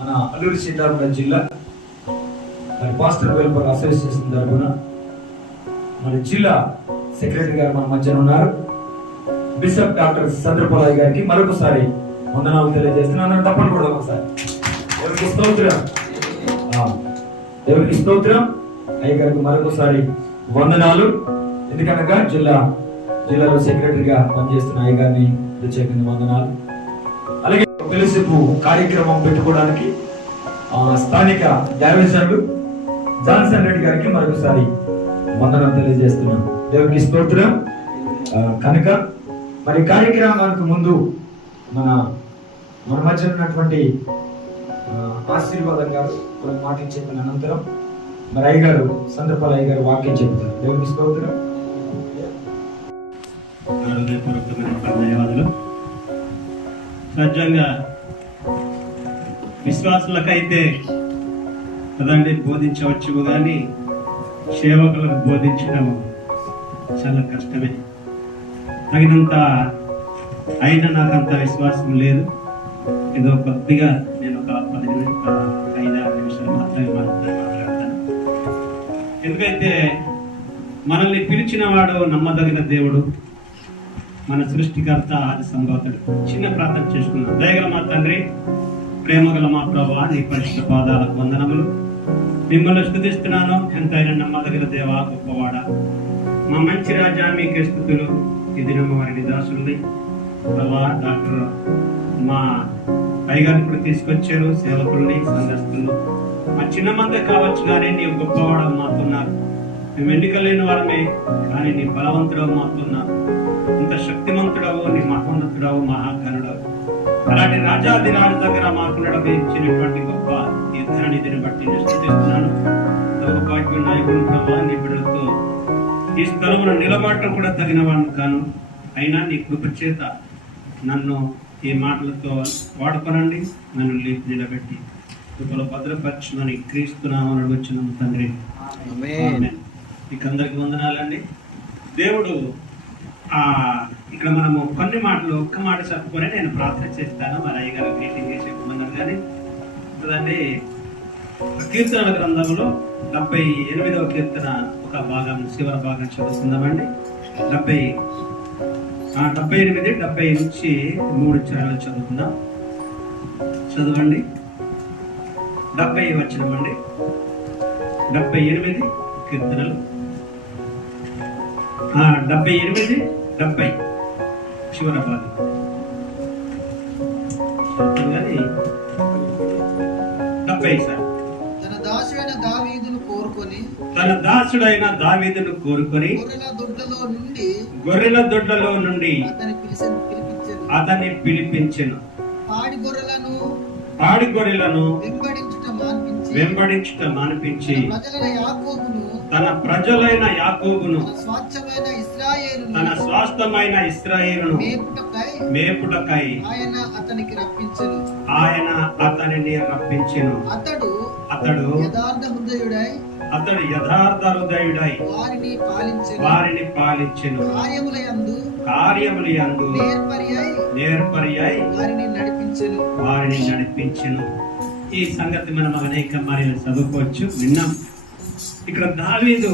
మన అల్లూరి సీతారామరాజు జిల్లా మరి పాస్టర్ వెల్ఫేర్ అసోసియేషన్ తరఫున మన జిల్లా సెక్రటరీ గారు మన మధ్యన ఉన్నారు. బిషప్ డాక్టర్ చంద్రపలాయ్ గారికి మరొకసారి వందనాలు తెలియజేస్తున్నాను. తప్పని కూడా ఒకసారి ఎవరికి స్తోత్రం, దేవునికి స్తోత్రం. అయ్య గారికి మరొకసారి వందనాలు. ఎందుకనగా జిల్లాలో సెక్రటరీగా పనిచేస్తున్న అయ్య గారిని ప్రత్యేకంగా వందనాలు. అలాగే ఫెలోషిప్ కార్యక్రమం పెట్టుకోవడానికి స్థానిక డైరెక్టర్లు జాన్సన్ రెడ్డి గారికి మరొకసారి వందనాలు తెలియజేస్తున్నాం. దేవునికి స్తోత్రం. కనుక మరి కార్యక్రమానికి ముందు మన మధ్య ఉన్నటువంటి ఆశీర్వాదం గారు కొన్ని మాటలు చెప్పిన అనంతరం మరి అయ్య గారు సందర్భాలు అయ్య గారు వాక్యం చెబుతారు. దేవునికి స్తోత్రం. ధన్యవాదాలు. సహజంగా విశ్వాసులకైతే కదండి బోధించవచ్చు, కానీ సేవకులకు బోధించడం చాలా కష్టమే. తగినంత అయినా నాకంత విశ్వాసం లేదు. ఏదో కొద్దిగా నేను ఒక 5-6 నిమిషాలు మాత్రమే మాట్లాడతాను. ఎందుకైతే మనల్ని పిలిచిన వాడు నమ్మదగిన దేవుడు, మన సృష్టికర్త, ఆది సంభవతుడు. చిన్న ప్రార్థన చేసుకున్నాం. దయగల మా తండ్రి, ప్రేమగల మా ప్రభువా, నీ పరిశుద్ధ పాదాలకు వందనములు. మిమ్మల్ని స్తుతిస్తున్నాను. ఎంతైనా నమ్మదగిన దేవా, గొప్పవాడ, మా మంచి రాజా, మీకే స్తుతులు. ఈ దినము వారి దాసుల్ని ప్రభా డాక్టర్ మా పైగాన్ని కూడా తీసుకొచ్చారు. సేవకుల్ని, సంఘస్థులు మా చిన్న మందే కావచ్చు, కానీ నీవు గొప్పవాడ మాతున్నారు. మేము ఎన్నిక లేని వారమే, కానీ నీ బలవంతుడవు మాతున్నారు. ఇంత శక్తిమంతుడవు, నీ మహోన్నతుడవు, మహాగణుడవు. అలాంటి రాజాది రాజు దగ్గర మాకు ఇచ్చినటువంటి గొప్ప ఈ ధననిధిని బట్టి నేను స్తుతిస్తున్నాను. దౌర్భాగ్య నాయకుడు ప్రభా, నీ బిడ్డలతో ఈ స్థలమును నిలబడటం కూడా తగిన వాడిని కాను. అయినా నీ కృప చేత నన్ను ఈ మాటలతో వాడుకోనండి. నన్ను లేపి నిలబెట్టి కృపలో భద్రపరచుమని క్రీస్తున్నామని వచ్చినాము తండ్రి. మీకు అందరికి వందనాలండి. దేవుడు ఇక్కడ మనము కొన్ని మాటలు ఒక్క మాట చెప్పుకొని నేను ప్రార్థన చేస్తాను. మరి అయ్యగారు గ్రీటింగ్ చేసి చెప్పమన్నారు. కానీ చూడండి, కీర్తనల గ్రంథంలో 78వ కీర్తన ఒక భాగం, చివరి భాగం చదువుకుందామండి. 78, 70 నుంచి 3 చరణాలు చదువుకుందాం. చదవండి. 70 వచ్చినమండి. 78 కీర్తనలు 78, 70 చివరి భాగం. కానీ 70 సార్. తన దాసుడైన దావీదును కోరుకొని గొర్రెల దొడ్లలో నుండి అతన్ని పిలిపించెను. పాడి గొర్రెలను వెంబడించుట మానిపించి తన ప్రజలైన యాకోబును, తన స్వాస్థ్యమైన ఇశ్రాయేలును మేపుటకై ఆయన అతనిని రప్పించెను. అతడు యథార్థ హృదయుడై వారిని పాలించెను. కార్యములయందు నేర్పరియై వారిని నడిపించెను. ఈ సంగతి మనం అనేక మరియు చదువుకోవచ్చు, విన్నాం. ఇక్కడ దావీదు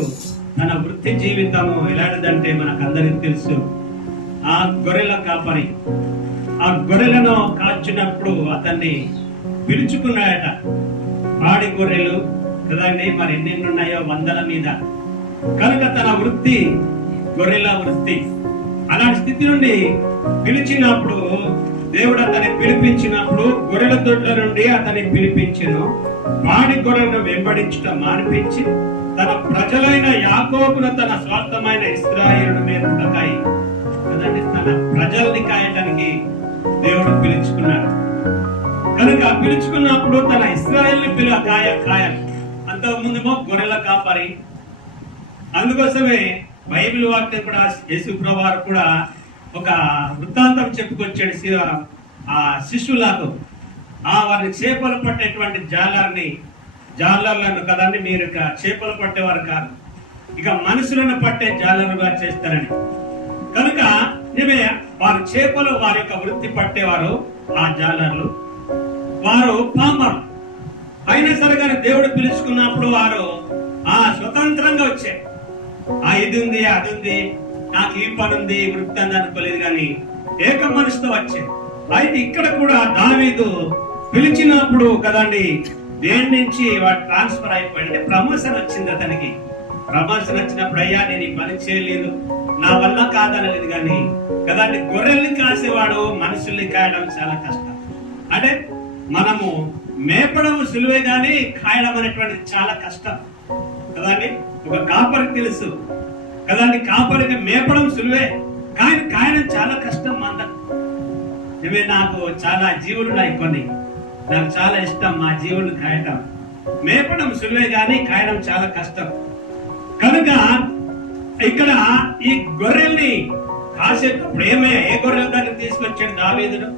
తన వృత్తి జీవితము ఎలాంటిదంటే మనకందరికి తెలుసు. ఆ గొర్రెల కాపరి, ఆ గొర్రెలను కాచినప్పుడు అతన్ని పిలుచుకున్నాయట. పాడి గొర్రెలు కదండి, మరి ఎన్నెన్ని ఉన్నాయో, 100ల మీద. కనుక తన వృత్తి గొర్రెల వృత్తి. అలాంటి స్థితి నుండి పిలిచినప్పుడు దేవుడు అతన్ని పిలిపించినప్పుడు గొర్రెల దొడ్ల నుండి అతన్ని పిలిపించెను. పాడి గొర్రెలను వెంబడించుట మానిపించి తన ప్రజలైన యాకోబును, తన స్వార్థమైన ఇశ్రాయేలును మేపుటకై కదండి, తన ప్రజల్ని కాయటానికి దేవుడు పిలుచుకున్నాడు. కనుక పిలుచుకున్నప్పుడు తన ఇశ్రాయేలుని కాయాలి. అంతకుముందేమో గొర్రెల కాపరి. అందుకోసమే బైబిల్ వాక్యం కూడా యేసు ప్రభువారు కూడా ఒక వృత్తాంతం చెప్పుకొచ్చాడు ఆ శిష్యులకు. వారిని చేపలు పట్టేటువంటి జాలర్లను కదండి, మీరు ఇక చేపలు పట్టేవారు కాదు, ఇక మనుషులను పట్టే జాలరుగా చేస్తారని. కనుక వారు చేపలు వారి యొక్క వృత్తి పట్టేవారు. ఆ జాలర్లు వారు పామరు, అయినా సరే కానీ దేవుడు పిలుచుకున్నప్పుడు వారు స్వతంత్రంగా వచ్చారు. ఇది ఉంది, అది ఉంది, నాకు ఈ పని ఉంది, వృత్తి అంది అనుకోలేదు కానీ ఏక మనసుతో వచ్చారు. అయితే ఇక్కడ కూడా దావీదు పిలిచినప్పుడు కదండి, దేని నుంచి వాడు ట్రాన్స్ఫర్ అయిపోయాడు, అంటే ప్రమోషన్ వచ్చింది అతనికి. ప్రమోషన్ వచ్చినప్పుడు అయ్యా నేను ఈ పని చేయలేదు, నా వల్ల కాదనలేదు కానీ కదండి, గొర్రెల్ని కాసేవాడు మనుషుల్ని కాయడం చాలా కష్టం. అంటే మనము మేపడం సులువే గాని కాయడం అనేటువంటిది చాలా కష్టం కదండి. ఒక కాపరికి తెలుసు కదండి, కాపరికి మేపడం సులువే కానీ కాయడం చాలా కష్టం. ఇవే నాకు చాలా జీవులు ఉన్నాయి, కొన్ని నాకు చాలా ఇష్టం మా జీవులు కాయటం. మేపడం సులువే గాని కాయడం చాలా కష్టం. కనుక ఇక్కడ ఈ గొర్రెల్ని కాసేటప్పుడు ఏ గొర్రెల దగ్గర తీసుకొచ్చాడు దావీదును?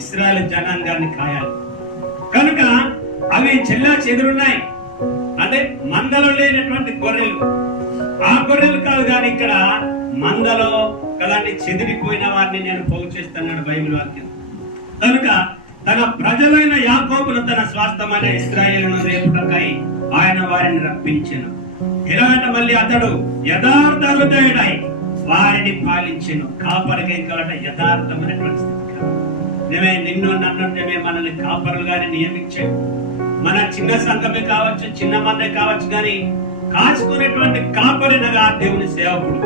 ఇశ్రాయేలు జనాంగాన్ని కాయాలి కనుక అవి చెల్లా చెదురున్నాయి. అంటే మందలో లేనటువంటి గొర్రెలు, ఆ గొర్రెలు కాదు కానీ ఇక్కడ మందలో కదండి చెదిరిపోయిన వారిని నేను పోగు చేస్తున్నాడు బైబిల్ వాక్యం. కనుక తన ప్రజలైన యాకోబును తన స్వాస్థమైన ఇశ్రాయేలును రేపుటకై ఆయన వారిని రప్పించెను. ఇలాంట మళ్ళీ అతడు యథార్థ హృదయుడై వారిని పాలించెను. కాపరిగా కలట యథార్థమైనటువంటి స్థితి. మేమే నిన్ను నన్ను మనల్ని కాపరులుగానే నియమించాడు. మన చిన్న సంఘమే కావచ్చు, చిన్న మందే కావచ్చు, కానీ కాచుకునేటువంటి కాపరినగా దేవుని సేవకుడు,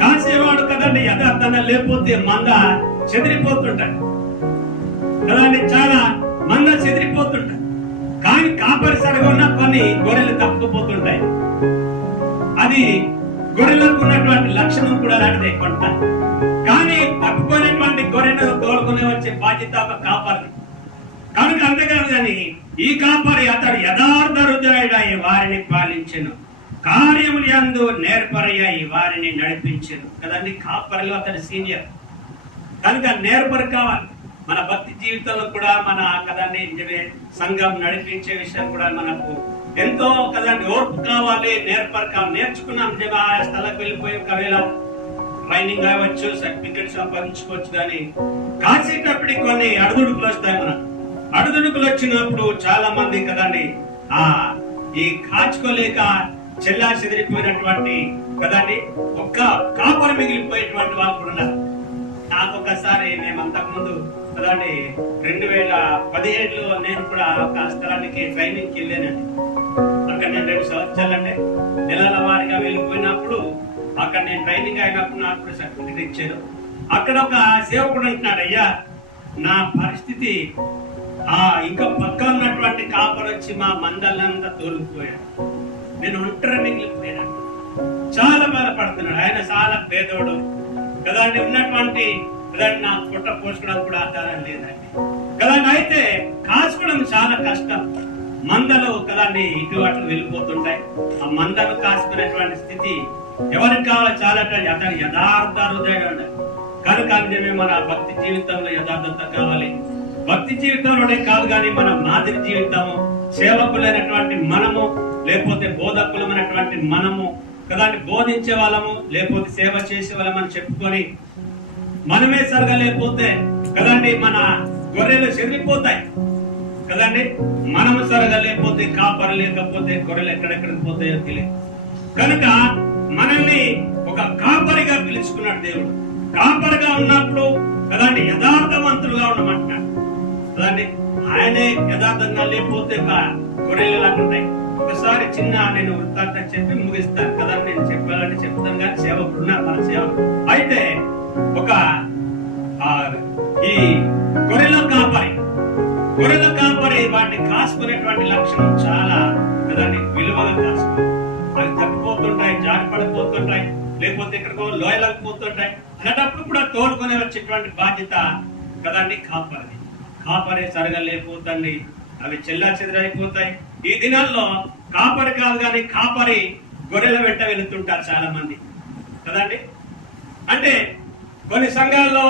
కాసేవాడు కదండి. యథార్థంగా లేకపోతే మంద చెదిరిపోతుంటాయి కదండి, చాలా మంద చెదిరిపోతుంటాయి. కానీ కాపరి సరిగా ఉన్న కొన్ని గొర్రెలు తప్పుకుపోతుంటాయి. అది గొర్రెలకు ఉన్నటువంటి లక్షణం కూడా అలాంటిదే కొంత. కానీ తప్పుకునేటువంటి గొర్రెను తోలుకునే వచ్చే బాధ్యత ఒక కాపరి. కనుక అంతేకాదు కానీ ఈ కాపరి అతడు యథార్థ హృదయుడై వారిని పాలించెను, కార్యములు యందు నేర్పరయ్యాయి వారిని నడిపించెను కదండి. కాపరిలో అతడు సీనియర్ కనుక నేర్పరి కావాలి. మన భక్తి జీవితంలో కూడా మన కదండి సంఘం నడిపించే విషయం కూడా మనకు ఎంతో కదండి ఓర్పు కావాలి, నేర్పరి కావాలి. నేర్చుకున్నాం ఆ స్థలకు వెళ్ళిపోయి ఒకవేళ ట్రైనింగ్ కావచ్చు, సర్టిఫికెట్ సంపాదించుకోవచ్చు, కానీ కాసేటప్పటికి కొన్ని అడుగుడుకులు వస్తాయి. మనకు అడుగుడుకులు వచ్చినప్పుడు చాలా మంది కదండి ఈ కాచుకోలేక చెల్లా చెదిరిపోయినటువంటి కదండి ఒక్క కాపరి మిగిలిపోయేటువంటి వాళ్ళు కూడా ఉన్నారు. నాకు ఒకసారి మేము అంతకుముందు కదండి 2017లో నేను కూడా ఒక స్థలానికి ట్రైనింగ్కి వెళ్ళానండి. అక్కడ నేను 2 సంవత్సరాలంటే నెలల వారిగా వెళ్ళిపోయినప్పుడు అక్కడ నేను ట్రైనింగ్ అయినప్పుడు నాకు సర్టిఫికెట్ ఇచ్చారు. అక్కడ ఒక సేవకుడు అంటున్నాడు, అయ్యా నా పరిస్థితి ఇంకా పక్క ఉన్నటువంటి కాపరు వచ్చి మా మందలంతా తోలుకుపోయాడు, నేను ఒంటరి మిగిలిపోయాను, చాలా బాధపడుతున్నాడు. ఆయన చాలా పేదోడు కదండి, ఉన్నటువంటి కదండి నా పుట్ట పోసుకోవడం కూడా ఆధారం లేదండి కదండి. అయితే కాసుకోవడం చాలా కష్టం. మందలు కదండి ఇటు అట్లు వెళ్ళిపోతుంటాయి. ఆ మందలు కాసుకునేటువంటి స్థితి ఎవరికి కావాలి? చాలా అతను యథార్థ హృదయుడు. కనుక మన భక్తి జీవితంలో యథార్థత కావాలి. భక్తి జీవితంలోనే కాదు కానీ మన మాదిరి జీవితము, సేవకులైనటువంటి మనము, లేకపోతే బోధకులమైనటువంటి మనము కదండి, బోధించే వాళ్ళము లేకపోతే సేవ చేసే వాళ్ళమని చెప్పుకొని మనమే సరిగా లేకపోతే కదండి మన గొర్రెలు చెదిరిపోతాయి కదండి. మనము సరిగా లేకపోతే, కాపరి లేకపోతే గొర్రెలు ఎక్కడెక్కడికి పోతాయో తెలియదు. కనుక మనల్ని ఒక కాపరిగా పిలుచుకున్నాడు దేవుడు. కాపరిగా ఉన్నప్పుడు కదండి యథార్థవంతులుగా ఉండమంటున్నాడు కదండి. ఆయనే యథార్థంగా లేకపోతే గొర్రెలు లాగుంటాయి. ఒకసారి చిన్న నేను వృత్తాంతం చెప్పి ముగిస్తాను కదా. నేను చెప్పాలంటే చెప్తాను కానీ సేవకుడు ఉన్నారు మన సేవకుడు. అయితే ఒక ఈ గొర్రెల కాపరి వాటిని కాసుకునేటువంటి లక్షణం చాలా కదండి విలువగా కాసుకుంటాయి. అవి తప్పిపోతుంటాయి, జారిపడిపోతుంటాయి, లేకపోతే ఇక్కడికో లోయలకు పోతుంటాయి. అలాంటప్పుడు కూడా తోలుకొని వచ్చేటువంటి బాధ్యత కదండి కాపరి సరిగా లేకపోతండి, అవి చెల్లా చెదిరైపోతాయి. ఈ దినాల్లో కాపరి కాదు కానీ కాపరి గొర్రెల వెంట వెళుతుంటారు చాలా మంది కదండి. అంటే కొన్ని సంఘాల్లో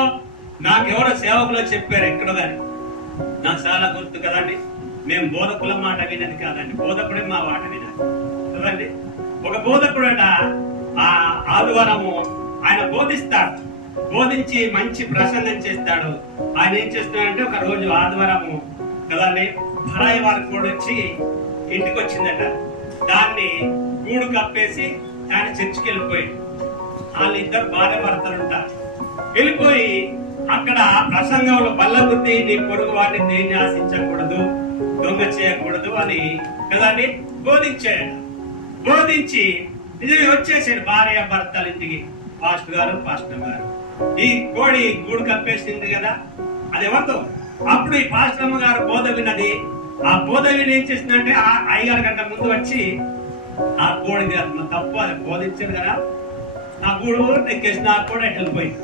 నాకెవరో సేవకులు చెప్పారు ఎక్కడో కానీ, నాకు చాలా గుర్తు కదండి. మేము బోధకుల మాట వినది కాదండి, బోధకుడే మా మాట వినాలి కదండి. ఒక బోధకుడట ఆదివారము ఆయన బోధిస్తాడు, బోధించి మంచి ప్రసంగం చేస్తాడు. ఆయన ఏం చేస్తున్నాడంటే ఒక రోజు ఆదివారము కదండి పరాయి వారి కోడి వచ్చి ఇంటికి వచ్చిందట. దాన్ని గూడు కప్పేసి ఆయన చర్చికి వెళ్ళిపోయాడు. వాళ్ళిద్దరు భార్య భర్తలు ఉంటారు. వెళ్ళిపోయి అక్కడ ప్రసంగంలో బల్లబుద్ధి నీ పొరుగు వాడిని దేన్ని ఆశించకూడదు, దొంగ చేయకూడదు అని కదండి బోధించాడు. బోధించి నిజమే వచ్చేసాడు భార్య భర్తల ఇంటికి. పాస్టర్ గారు ఈ కోడి గూడు కప్పేసింది కదా, అది ఎవరితో? అప్పుడు ఈ పాస్టమ్మ గారు బోధ విన్నది. ఆ బోధ విని ఏం చేసిందంటే ఆ 5 గంటల ముందు వచ్చి ఆ కోడి తప్పు అది బోధించాడు కదా, నా గూడు ఎక్కేసి నా కోడి వెళ్ళిపోయింది.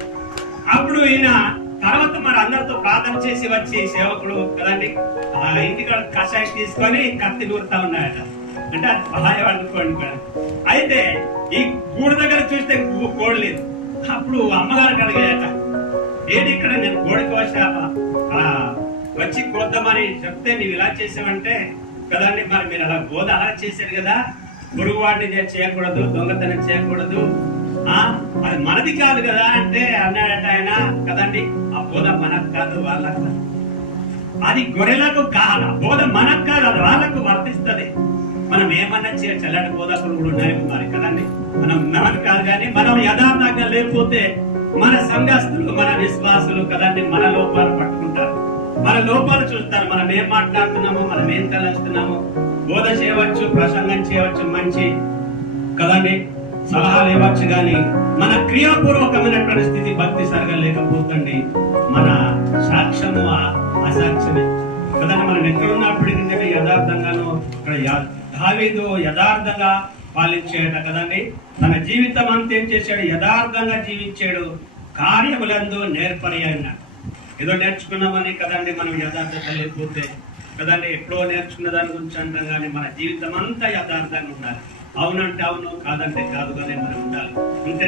అప్పుడు ఈయన తర్వాత మరి అందరితో ప్రార్థన చేసి వచ్చి సేవకుడు కదండి ఆ ఇంటికాడ కషాయం తీసుకొని కత్తి నూరుతా ఉన్నాయట. అంటే అది సహాయం అనుకోండి కదా. అయితే ఈ గూడు దగ్గర చూస్తే కోడి లేదు. అప్పుడు అమ్మగారికి అడిగాయట, ఏంటి ఇక్కడ నేను కోడికి వచ్చి కొద్దామని చెప్తే నీవు ఇలా చేసావంటే కదండి మరి మీరు అలా బోధ అలా చేశారు కదా, పొరుగు వాడిని చేయకూడదు, దొంగతనం చేయకూడదు, అది మనది కాదు కదా అంటే అన్నాడట ఆయన కదండి. ఆ బోధ మనకు కాదు వాళ్ళకు, అది గొర్రెలకు కాదు. బోధ మనకు కాదు, అది వాళ్ళకు వర్తిస్తుంది. మనం ఏమన్నా చల్లటి బోధకులు కూడా ఉన్నాయి మరి కదండి. మనం ఉన్నామని కాదు, కానీ మనం యథార్థంగా లేకపోతే మన సంఘస్థులు మన విశ్వాసులు కదండి మన లోపాలు పట్టుకుంటారు, మన లోపాలు చూస్తారు. మనం ఏం మాట్లాడుతున్నామో, మనం ఏం తలస్తున్నామో. బోధ చేయవచ్చు, ప్రసంగం చేయవచ్చు, మంచి కదండి సలహాలు ఇవ్వచ్చు, కానీ మన క్రియాపూర్వకమైనటువంటి స్థితి భక్తి సరిగా లేకపోతుంది, మన సాక్ష్యము అసాక్ష్యమే కదండి. మనం ఎక్కడ ఉన్నప్పటికీ యథార్థంగాను దావీదు యథార్థంగా పాలించాడు కదండి. తన జీవితం అంతా ఏం చేశాడు? యథార్థంగా జీవించాడు. కార్యములందు నేర్పరి అన్నాడు. ఏదో నేర్చుకున్నామని కదండి మనం యథార్థత లేకపోతే కదండి ఎప్పుడో నేర్చుకున్న దాని గురించి అంటాం, కానీ మన జీవితం అంతా యథార్థంగా ఉండాలి. అవునంటే అవును, కాదంటే కాదుగానే మనం ఉండాలి. ఉంటే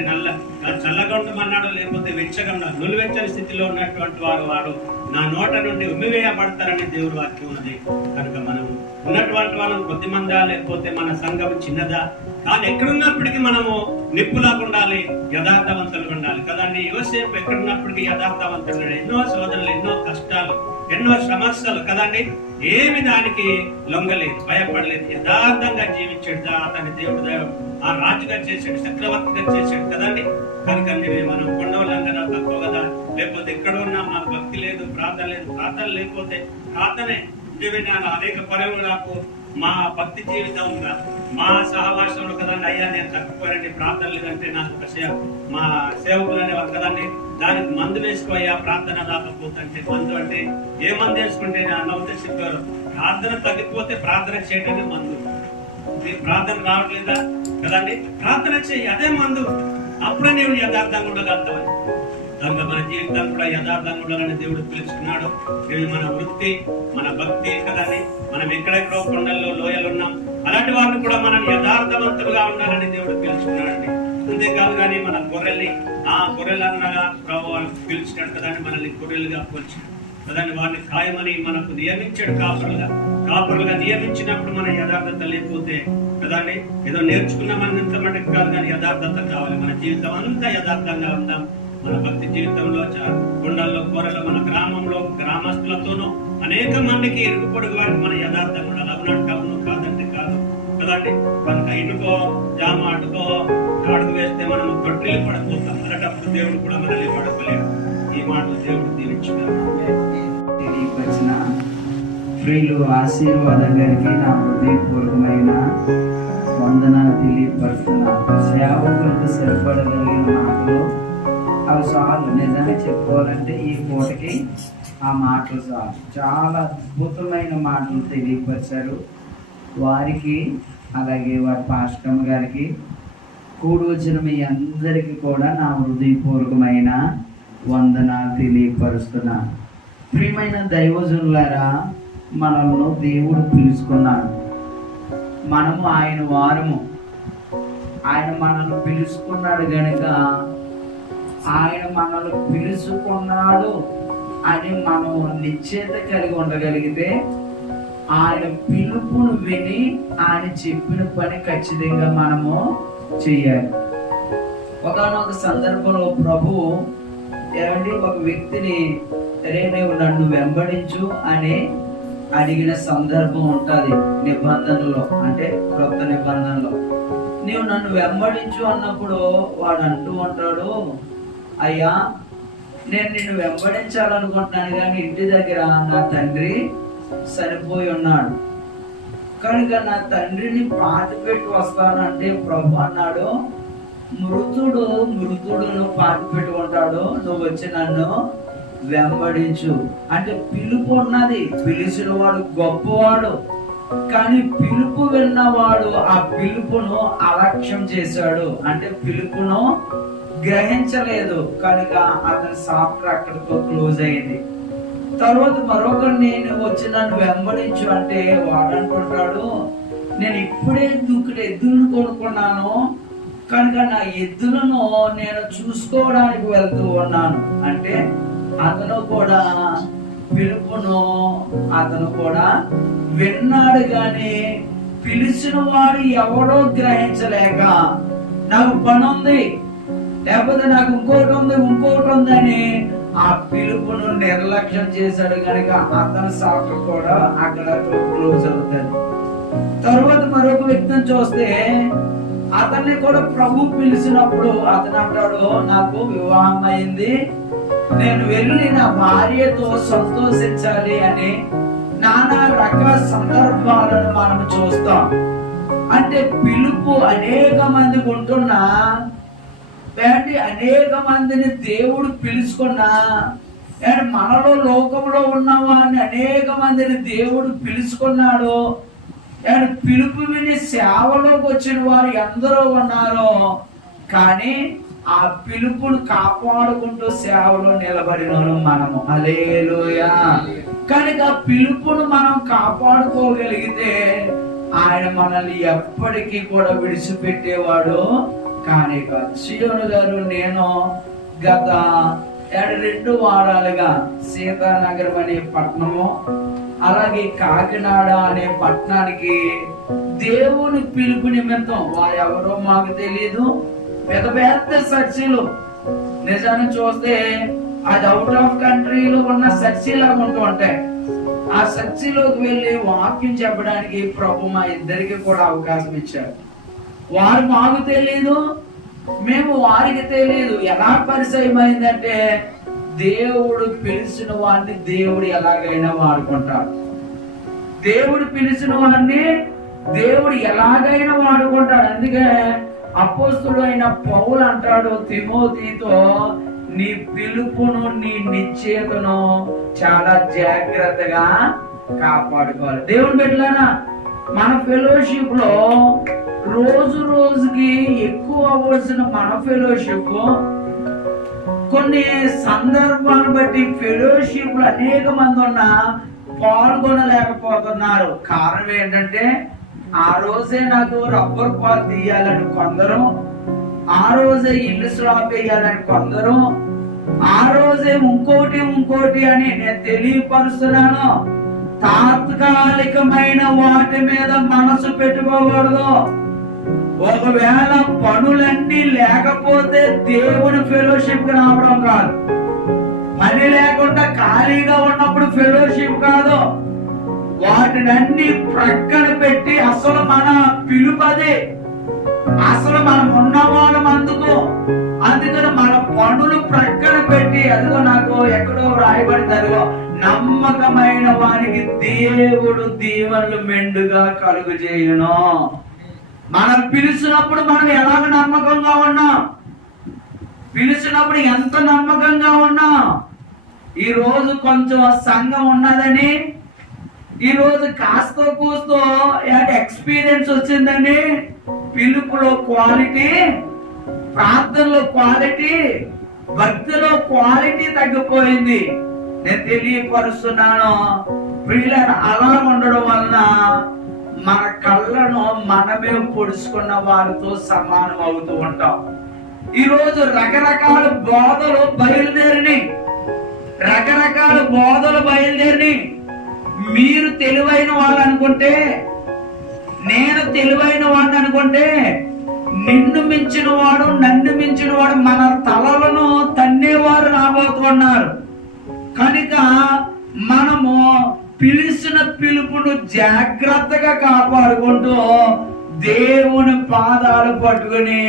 చల్లగా ఉండమన్నాడు, లేకపోతే వెచ్చగా ఉన్నాడు. నులివెచ్చని స్థితిలో ఉన్నటువంటి వాడు నా నోట నుండి ఉమ్మివేయబడతారని దేవుడు వాక్యం ఉన్నది. కనుక మనం ఉన్నటువంటి వాళ్ళం కొద్ది మందా, లేకపోతే మన సంఘం చిన్నదా, కానీ ఎక్కడున్నప్పటికీ మనము నిప్పులాగా ఉండాలి, యథార్థవంతులుగా ఉండాలి కదండి. యోసేపు ఎక్కడున్నప్పటికీ యథార్థవంతులు. ఎన్నో శోధనలు, ఎన్నో కష్టాలు, ఎన్నో సమస్యలు కదండి, ఏమి దానికి లొంగలేదు, భయపడలేదు, యథార్థంగా జీవించాడు. అతని దేవుడు ఆ రాజుగా చేశాడు, చక్రవర్తిగా చేశాడు కదండి. కనుక మనం కొండవలం కదా, తక్కువ కదా, లేకపోతే ఎక్కడ ఉన్నా మాకు భక్తి లేదు, ప్రార్థన లేదు. ప్రార్థన లేకపోతే ప్రార్థనే నేను అనేక పనులు నాకు మా భక్తి జీవితం మా సహవాసంలో కదండి. అయ్యా నేను తప్పిపోయానండి, ప్రార్థన లేదంటే నాకు ఒక మా సేవకులు అనేవారు కదండి, దానికి మందు వేసుకోయ్యా ప్రార్థన రాకపోతే. మందు అంటే ఏ మందు వేసుకుంటే అన్న చెప్పారు, ప్రార్థన తగ్గిపోతే ప్రార్థన చేయడమే మందు. ప్రార్థన రావట్లేదా కదండి, ప్రార్థన చేయి, అదే మందు. అప్పుడే నేను యథార్థంగా ఉండగలుగుతామని. కనుక మన జీవితం కూడా యథార్థంగా ఉండాలని దేవుడు పిలుచుకున్నాడు. మన వృత్తి, మన భక్తి కదండి. మనం ఎక్కడెక్కడో కొండల్లో లోయలు ఉన్నాం, అలాంటి వారిని కూడా మనం యథార్థవంతులుగా ఉండాలని దేవుడు పిలుచుకున్నాడండి. అంతేకాదు కానీ మన గొర్రెల్ని గొర్రెలన్నగా ప్రభు పిలిచినాడు కదండి. మనల్ని గొర్రెలుగా పోల్చాడు కదండి. వారిని ఖాయమని మనకు నియమించాడు కాపరులుగా నియమించినప్పుడు మన యథార్థత లేకపోతే కదండి ఏదో నేర్చుకున్నామన్నంత మటుకు కాదు, కానీ యథార్థత కావాలి. మన జీవితం అంతా యథార్థంగా ఉందాం. మన భక్తి జీవితంలో కొండల్లో కూరలో మన గ్రామంలో గ్రామస్తులతోనూ అనేక మందికి ఇరుగు పొడుగు వాటికి మన యథార్థంగా ఉండాలి. అవునంటే అవును, కాదంటే కాదు కదండి. మనకు ఇటుకో జామ అటుకో అడుగు వేస్తే మనం తొట్టిల్లి పడిపోతాం. అలాంటప్పుడు దేవుడు కూడా మనల్ని పడుకోలేడు. ఈ మాటలు దేవుడు దీవించుకున్నారు. తెలియపరిచిన ప్రియులు ఆశీర్వాదం గారికి నా హృదయపూర్వకమైన వందనాలు తెలియపరుస్తున్నాను. సేవకులకు సరిపడగలిగిన మాటలు అవి చాలు. నిజంగా చెప్పుకోవాలంటే ఈ పూటకి ఆ మాటలు చాలు. చాలా అద్భుతమైన మాటలు తెలియపరిచారు. వారికి అలాగే వారి పాస్టమ్ గారికి కూడి వచ్చిన మీ అందరికీ కూడా నా హృదయపూర్వకమైన వందనాలు తెలియపరుస్తున్నాను. ప్రియమైన దైవజనులారా, మనల్ని దేవుడు పిలుచుకున్నాడు. మనము ఆయన వారము. ఆయన మనల్ని పిలుచుకున్నాడు గనుక ఆయన మనల్ని పిలుచుకున్నాడు అని మనం నిశ్చయత కలిగి ఉండగలిగితే ఆయన పిలుపును విని ఆయన చెప్పిన పని ఖచ్చితంగా మనము చెయ్యాలి. ఒకనొక సందర్భంలో ప్రభువు ఒక వ్యక్తిని రేపు నన్ను వెంబడించు అని అడిగిన సందర్భం ఉంటుంది నిబంధనలో, అంటే క్రొత్త నిబంధనలో. నీవు నన్ను వెంబడించు అన్నప్పుడు వాడు అంటూ ఉంటాడు, అయ్యా నేను నిన్ను వెంబడించాలనుకుంటున్నాను కానీ ఇంటి దగ్గర నా తండ్రి చనిపోయి ఉన్నాడు కనుక నా తండ్రిని పాతిపెట్టి వస్తానంటే ప్రభు అన్నాడు, మృతుడును పాతిపెట్టి ఉంటాడు, నువ్వు వచ్చి నన్ను వెంబడించు. అంటే పిలుపు ఉన్నది, పిలిచిన వాడు గొప్పవాడు, కానీ పిలుపు విన్నవాడు ఆ పిలుపును అలక్ష్యం చేశాడు, అంటే పిలుపును గ్రహించలేదు కనుక అతని సాఫ్ట్వేర్ అక్కడితో క్లోజ్ అయింది. తర్వాత మరొకరు నేను వచ్చి నన్ను వెంబడించు అంటే వాడంటుంటాడు, నేను ఇప్పుడే ఎద్దులను కొనుక్కున్నాను కనుక నా ఎద్దులను నేను చూసుకోవడానికి వెళ్తూ ఉన్నాను. అంటే అతను కూడా పిలుపును అతను కూడా విన్నాడు కానీ పిలిచిన వాడు ఎవడో గ్రహించలేక నాకు పని ఉంది లేకపోతే నాకు ఇంకోటి ఉందని ఆ పిలుపును నిర్లక్ష్యం చేశాడు కనుక అతని సాకు కూడా అక్కడ క్లోజ్ అవుతుంది. తర్వాత మరొక వ్యక్తిని చూస్తే అతన్ని కూడా ప్రభు పిలిచినప్పుడు అతను అంటాడు, నాకు వివాహం అయింది, నేను వెళ్ళి నా భార్యతో సంతోషించాలి అని నానా రకాల సందర్భాలను మనం చూస్తాం. అంటే పిలుపు అనేక మందికి ఉంటున్నా, అనేక మందిని దేవుడు పిలుచుకున్నా, మనలో లోకంలో ఉన్న వారిని అనేక మందిని దేవుడు పిలుచుకున్నాడు. పిలుపు విని సేవలోకి వచ్చిన వారు ఎందరో ఉన్నారు, కానీ ఆ పిలుపును కాపాడుకుంటూ సేవలో నిలబడిన మనము. హల్లెలూయా. కనుక పిలుపును మనం కాపాడుకోగలిగితే ఆయన మనల్ని ఎప్పటికీ కూడా విడిచిపెట్టేవాడు కానీ కాదు. సియోను గారు నేను గత 2 వారాలుగా సీతానగరం అనే పట్టణము అలాగే కాకినాడ అనే పట్టణానికి దేవుని పిలుపు నిమిత్తం వారు ఎవరో మాకు తెలియదు, పెద్ద పెద్ద చర్చిలు నిజాన్ని చూస్తే అది అవుట్ ఆఫ్ కంట్రీలో ఉన్న చర్చిలాగా ఉంటూ ఉంటాయి. ఆ చర్చిలోకి వెళ్ళి వాక్యం చెప్పడానికి ప్రభు మా ఇద్దరికి కూడా అవకాశం ఇచ్చారు. వారు మాకు తెలియదు, మేము వారికి తెలియదు. ఎలా పరిచయం అయిందంటే దేవుడు పిలిచిన వారిని దేవుడు ఎలాగైనా వాడుకుంటాడు. దేవుడు పిలిచిన వారిని దేవుడు ఎలాగైనా వాడుకుంటాడు. అందుకే అపోస్తుడు అయిన పౌలు అంటాడు తిమోతితో, నీ పిలుపును నీ నిశ్చయతను చాలా జాగ్రత్తగా కాపాడుకోవాలి. దేవుని బిడ్డలారా, మన ఫెలోషిప్ లో రోజు రోజుకి ఎక్కువ అవ్వాల్సిన మన ఫెలోషిప్ కొన్ని సందర్భాన్ని బట్టి ఫెలోషిప్ అనేక మంది ఉన్నా పాల్గొనలేకపోతున్నారు. కారణం ఏంటంటే ఆ రోజే నాకు రబ్బర్ పాలు తీయాలని కొందరు, ఆ రోజే ఇల్లు స్లాబ్ వేయాలని కొందరు, ఆ రోజే ఇంకోటి అని నేను తెలియపరుస్తున్నాను. తాత్కాలికమైన వాటి మీద మనసు పెట్టుకోకూడదు. ఒకవేళ పనులన్నీ లేకపోతే దేవుని ఫెలోషిప్ కి రావడం కాదు. పని లేకుండా ఖాళీగా ఉన్నప్పుడు ఫెలోషిప్ కాదు. వాటినన్నీ ప్రక్కన పెట్టి అసలు మన పిలుపది, అసలు మనం ఉన్నవాళ్ళం అందుకని మన పనులు ప్రక్కన పెట్టి, అదిగో నాకు ఎక్కడో రాయబడింది, అదిగో నమ్మకమైన వారికి దేవుడు దీవెనలు మెండుగా కలుగు చేయును. మనం పిలిచినప్పుడు మనం ఎలాగ నమ్మకంగా ఉన్నాం, పిలిచినప్పుడు ఎంత నమ్మకంగా ఉన్నాం. ఈ రోజు కొంచెం సంఘం ఉన్నదని, ఈ రోజు కాస్త కూస్తో ఎక్స్పీరియన్స్ వచ్చిందని పిలుపులో క్వాలిటీ, ప్రార్థనలో క్వాలిటీ, భక్తిలో క్వాలిటీ తగ్గిపోయింది. నేను తెలియపరుస్తున్నాను ప్రియులారా, అలా ఉండడం వలన మన కళ్ళను మనమే పొడుచుకున్న వారితో సమానం అవుతూ ఉంటాం. ఈరోజు రకరకాల బోధలు బయలుదేరిని మీరు తెలివైన వాళ్ళు అనుకుంటే, నేను తెలివైన వాడిని అనుకుంటే, నిన్ను మించిన వాడు నన్ను మించిన వాడు మన తలలను తన్నేవారు రాబోతున్నారు. కనుక మనము పిలిచిన పిలుపును జాగ్రత్తగా కాపాడుకుంటూ దేవుని పాదాలు పట్టుకుని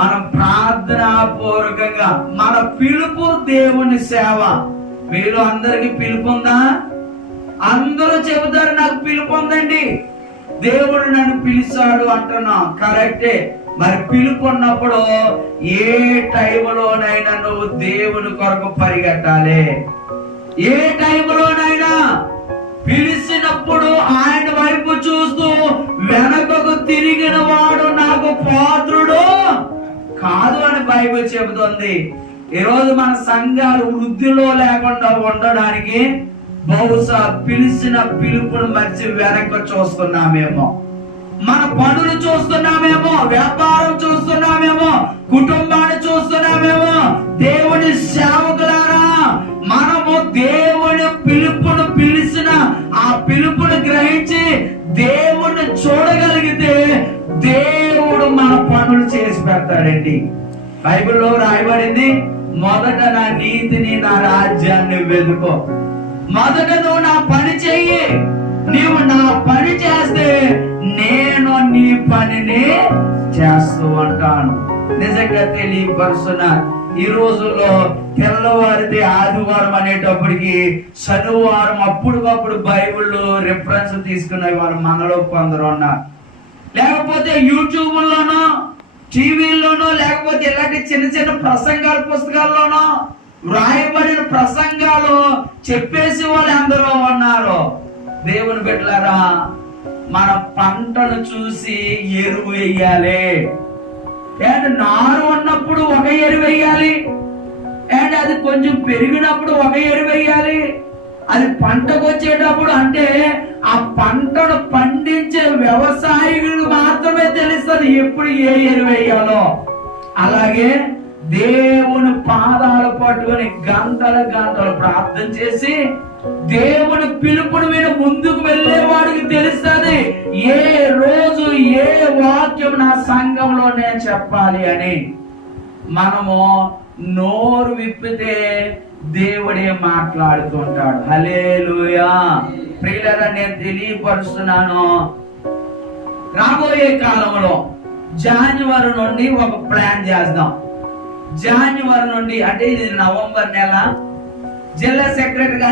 మనం ప్రార్థనాపూర్వకంగా, మన పిలుపు దేవుని సేవ. మీరు అందరికి పిలుపు ఉందా? అందరూ చెబుతారు నాకు పిలుపు ఉందండి, దేవుడు నన్ను పిలిచాడు అంటున్నాం, కరెక్టే. మరి పిలుపు ఉన్నప్పుడు ఏ టైంలోనైనా నువ్వు దేవుని కొరకు పరిగెట్టాలి. ఏ టైంలోనైనా పిలిచినప్పుడు ఆయన వైపు చూస్తూ వెనకకు తిరిగిన వాడు నాకు పాత్రుడు కాదు అని బైబిల్ చెబుతుంది. ఈరోజు మన సంఘాలు వృద్ధిలో లేకుండా ఉండడానికి బహుశా పిలిచిన పిలుపును మర్చి వెనక్కి చూస్తున్నామేమో, మన పనులు చూస్తున్నామేమో, వ్యాపారం చూస్తున్నామేమో, కుటుంబాన్ని చూస్తున్నామేమో. దేవుని సేవకులారా, మనము దేవుని పిలుపును పిలిచిన ఆ పిలుపును గ్రహించి దేవుణ్ణి చూడగలిగితే దేవుడు మన పనులు చేసి పెడతాడండి. బైబిల్లో రాయబడింది, మొదట నా నీతిని నా రాజ్యాన్ని వెతుకో. మొదట నువ్వు నా పని చెయ్యి, నీవు నా పని చేస్తే నేను నీ పనిని చేస్తూ ఉంటాను. నిజంగా తెలియపరుస్తున్నా, ఈ రోజుల్లో తెల్లవారిది ఆదివారం అనేటప్పటికి శనివారం అప్పుడుకప్పుడు బైబిల్లో రిఫరెన్స్ తీసుకునే వాళ్ళు మనలో కొందరు ఉన్నారు. లేకపోతే యూట్యూబ్లోనో టీవీల్లోనో లేకపోతే ఇలాంటి చిన్న చిన్న ప్రసంగాల పుస్తకాల్లోనో వ్రాయబడిన ప్రసంగాలు చెప్పేసి వాళ్ళు అందరూ ఉన్నారు. దేవుని బిడ్డలారా, మన పంటను చూసి ఎరువు వేయాలి. అండ్ నారు ఉన్నప్పుడు ఒక ఎరువు వేయాలి, అండ్ అది కొంచెం పెరిగినప్పుడు ఒక ఎరువు వేయాలి. అది పంటకు వచ్చేటప్పుడు అంటే ఆ పంటను పండించే వ్యవసాయికులు మాత్రమే తెలుస్తుంది ఎప్పుడు ఏ ఎరువు వేయాలో. అలాగే దేవుని పాదాలు పట్టుకొని గంటలు గంటలు ప్రార్థన చేసి దేవుని పిలుపుని మీద ముందుకు వెళ్ళే వాడికి తెలుస్తుంది ఏ రోజు ఏ వాక్యం నా సంఘంలో నేను చెప్పాలి అని. మనము నోరు విప్పితే దేవుడే మాట్లాడుతుంటాడు. హల్లెలూయా. ప్రియులారా, నేను తెలియపరుస్తున్నాను, రాబోయే కాలంలో జనవరి నుండి ఒక ప్లాన్ చేద్దాం. జనవరి నుండి అంటే ఇది నవంబర్ నెల, జిల్లా సెక్రటరీగా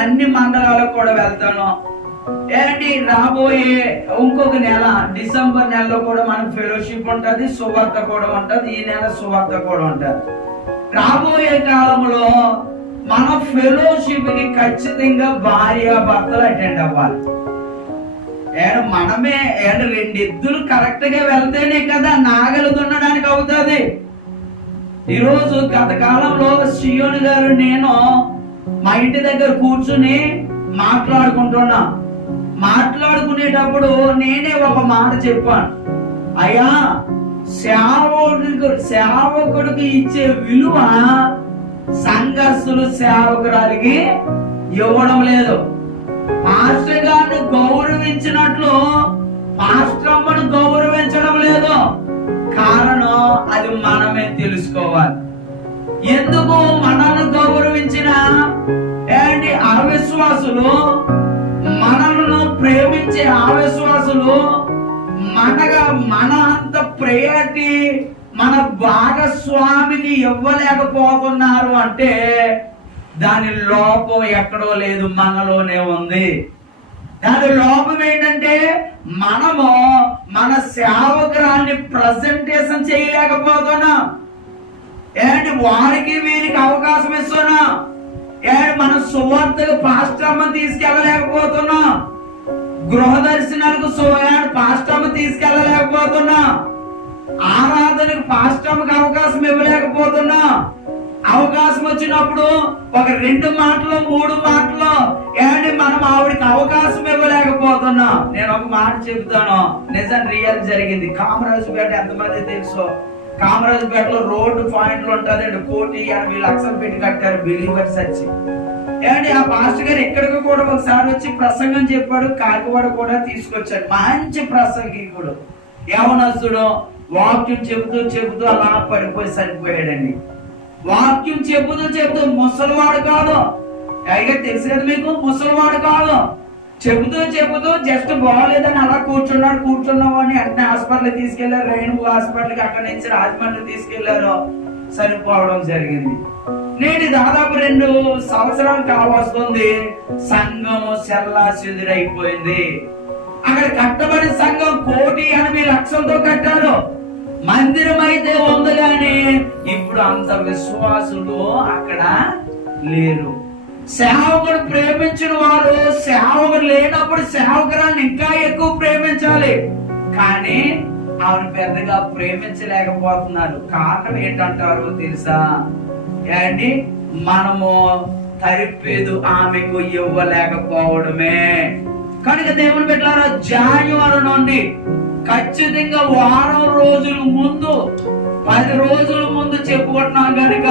అన్ని మండలాలకు కూడా వెళ్తాను. ఏంటి రాబోయే ఇంకొక నెల డిసెంబర్ నెలలో కూడా మనకు ఫెలోషిప్ ఉంటది, సువార్త కూడా ఉంటది. ఈ నెల సువార్త కూడా ఉంటది. రాబోయే కాలంలో మన ఫెలోషిప్ కి ఖచ్చితంగా భార్య భర్తలు అటెండ్ అవ్వాలి. మనమే 2 ఎద్దులు కరెక్ట్ గా వెళ్తేనే కదా నాగలు దున్నడానికి అవుతుంది. ఈరోజు గత కాలంలో సియోని గారు నేను మా ఇంటి దగ్గర కూర్చుని మాట్లాడుకునేటప్పుడు నేనే ఒక మాట చెప్పాను, అయ్యా సేవకుడికి ఇచ్చే విలువ సంఘస్థులు సేవకురాలికి ఇవ్వడం లేదు. పాస్టర్ గారిని గౌరవించినట్లు పాస్టర్ అమ్మను గౌరవించడం లేదు. కారణం అది మనమే తెలుసుకోవాలి. ఎందుకు మనల్ని గౌరవించిన అవిశ్వాసులు, మనల్ని ప్రేమించే అవిశ్వాసులు మన అంత ప్రయారిటీ మన భాగస్వామికి ఇవ్వలేకపోతున్నారు అంటే దాని లోపం ఎక్కడో లేదు, మనలోనే ఉంది. దాని లోపం ఏంటంటే మనము మన సేవకురాన్ని ప్రజెంటేషన్ చేయలేకపోతున్నాం. వారికి వీరికి అవకాశం ఇస్తున్నాం. మన సువార్తకు పాస్టర్ అమ్మ తీసుకెళ్ళలేకపోతున్నాం. గృహ దర్శనాలకు పాస్టర్ అమ్మ తీసుకెళ్ళలేకపోతున్నాం. ఆరాధనకు పాస్టర్ అమ్మకి అవకాశం ఇవ్వలేకపోతున్నాం. అవకాశం వచ్చినప్పుడు ఒక 2 మాటలు 3 మాటలు మనం ఆవిడకి అవకాశం ఇవ్వలేకపోతున్నాం. నేను ఒక మాట చెబుతాను, నిజం రియల్ జరిగింది. కామరాజుపేట ఎంతమంది తెలుసు? కామరాజుపేటలో రోడ్డు పాయింట్లు ఉంటుంది, 1,80,00,000 పెట్టి కట్టారు బిలీవర్స్ వచ్చి. ఆ పాస్టర్ గారు ఇక్కడికి కూడా ఒకసారి వచ్చి ప్రసంగం చెప్పాడు, కాకివాడ కూడా తీసుకొచ్చాడు. మంచి ప్రసంగికుడు, యవనస్తుడు. వాక్యం చెబుతూ అలా పడిపోయి సరిపోయాడండి. వాక్యం చెబుతూ ముసలివాడు కాదు, పైగా తెలుసు కదా మీకు, ముసలివాడు కాదు. చెబుతూ జస్ట్ బాగోలేదని అలా కూర్చున్నావు అని అన్ని హాస్పిటల్ తీసుకెళ్లారు. రైన్బో హాస్పిటల్కి, అక్కడి నుంచి రాజమండ్రి తీసుకెళ్లారు. చనిపోవడం జరిగింది. నేటి దాదాపు 2 సంవత్సరాలు కావస్తుంది. సంఘము చెల్లా చెదురైపోయింది. అక్కడ కట్టబడిన సంఘం 1,80,00,000తో కట్టారు. మందిరం అయితే ఉంది కానీ ఇప్పుడు అంత విశ్వాసులు అక్కడ లేరు. సేవకుడు ప్రేమించిన వారు సేవకుడు లేనప్పుడు సేవకురాలను ఇంకా ఎక్కువ ప్రేమించాలి, కానీ ఆవిడ పెద్దగా ప్రేమించలేకపోతున్నారు. కారణం ఏంటంటారు తెలుసా? ఏంటి? మనము తరిపేదు ఆమెకు ఇవ్వలేకపోవడమే. కనుక దేవుని బిడ్డలారా, జాన్యువరి నుండి ఖచ్చితంగా వారం రోజుల ముందు 10 రోజుల ముందు చెప్పుకుంటున్నాం కనుక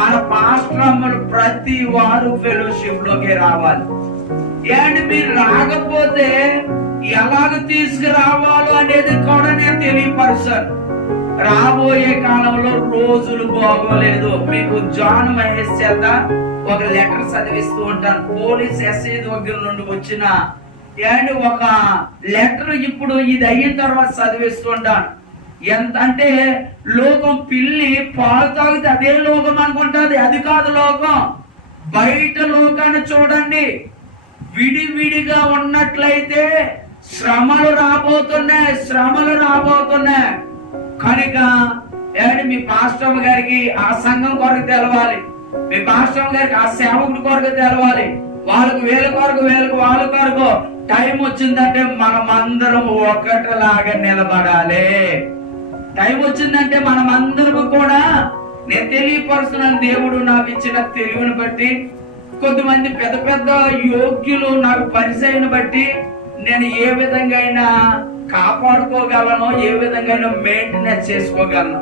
మన పాస్టర్ అమ్మలు ప్రతి వారు ఫెలోషిప్ లోకి రావాలి. ఏంటి? మీరు రాకపోతే ఎలాగ తీసుకురావాలో అనేది కూడా నేను తెలియపరుస్తాను. రాబోయే కాలంలో రోజులు బాగోలేదు. మీకు జాన్ మహేష్ చేత ఒక లెటర్ చదివిస్తూ ఉంటాను. పోలీస్ ఎస్ఐ దగ్గర నుండి వచ్చిన ఒక లెటర్ ఇప్పుడు ఇది అయిన తర్వాత చదివిస్తుంటాను. ఎంత అంటే, లోకం పిల్లి పాలు తాగితే అదే లోకం అనుకుంటుంది. అది కాదు లోకం. బయట లోకాన్ని చూడండి. విడివిడిగా ఉన్నట్లయితే శ్రమలు రాబోతున్నాయి. కనుక మీ పాస్టర్ గారికి ఆ సంఘం కొరకు తెలవాలి, మీ పాస్టర్ గారికి ఆ సేవకుడి కొరకు తెలవాలి. వాళ్ళకు వాళ్ళ కొరకు టైం వచ్చిందంటే మనమందరం ఒకటిలాగా నిలబడాలి. టైం వచ్చిందంటే మనమందరం కూడా, నేను తెలియపరుస్తున్నాను, దేవుడు నాకు ఇచ్చిన తెలివిని బట్టి, కొంతమంది పెద్ద యోగ్యులు నాకు పరిచయం బట్టి నేను ఏ విధంగా అయినా కాపాడుకోగలను, ఏ విధంగా మెయింటెనెన్స్ చేసుకోగలను.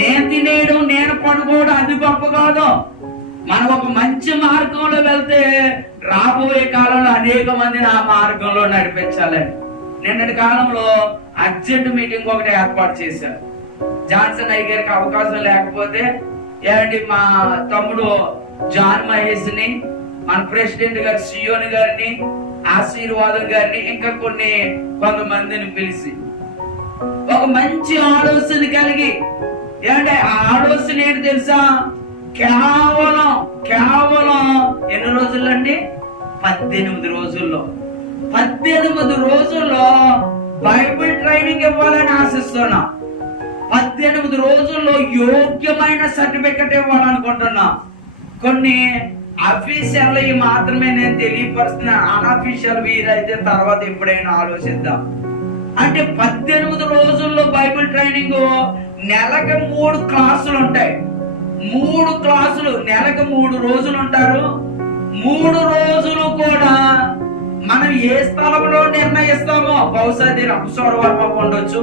నేను తినేయడం, నేను పడుకోవడం అది గొప్ప కాదు. మనం ఒక మంచి మార్గంలో వెళ్తే రాబోయే కాలంలో అనేక మందిని ఆ మార్గంలో నడిపించాలి. నిన్నటి కాలంలో అర్జెంట్ మీటింగ్ ఒకటి ఏర్పాటు చేశారు. జాన్సన్ అయ్య గారికి అవకాశం లేకపోతే మా తమ్ముడు జాన్ మహేష్ ని, మన ప్రెసిడెంట్ గారు సియోని గారిని, ఆశీర్వాదం గారిని, ఇంకా కొంతమందిని పిలిచి ఒక మంచి ఆలోచన కలిగి, ఆ ఆలోచన ఏంటి తెలుసా? కేవలం ఎన్ని రోజులండి? 18 రోజుల్లో 18 రోజుల్లో బైబిల్ ట్రైనింగ్ ఇవ్వాలని ఆశిస్తున్నా. 18 రోజుల్లో యోగ్యమైన సర్టిఫికెట్ ఇవ్వాలనుకుంటున్నా. కొన్ని అఫీషియల్ మాత్రమే నేను తెలియపరుస్తున్నా. అన్అఫీషియల్ వీరైతే తర్వాత ఎప్పుడైనా ఆలోచిద్దాం. అంటే 18 రోజుల్లో బైబిల్ ట్రైనింగ్. నెలకు 3 క్లాసులు ఉంటాయి. 3 క్లాసులు నెలకు 3 రోజులు ఉంటారు. 3 రోజులు కూడా మనం ఏ స్థలంలో నిర్ణయిస్తామో, బహుశా రంపచోడవరం ఉండొచ్చు.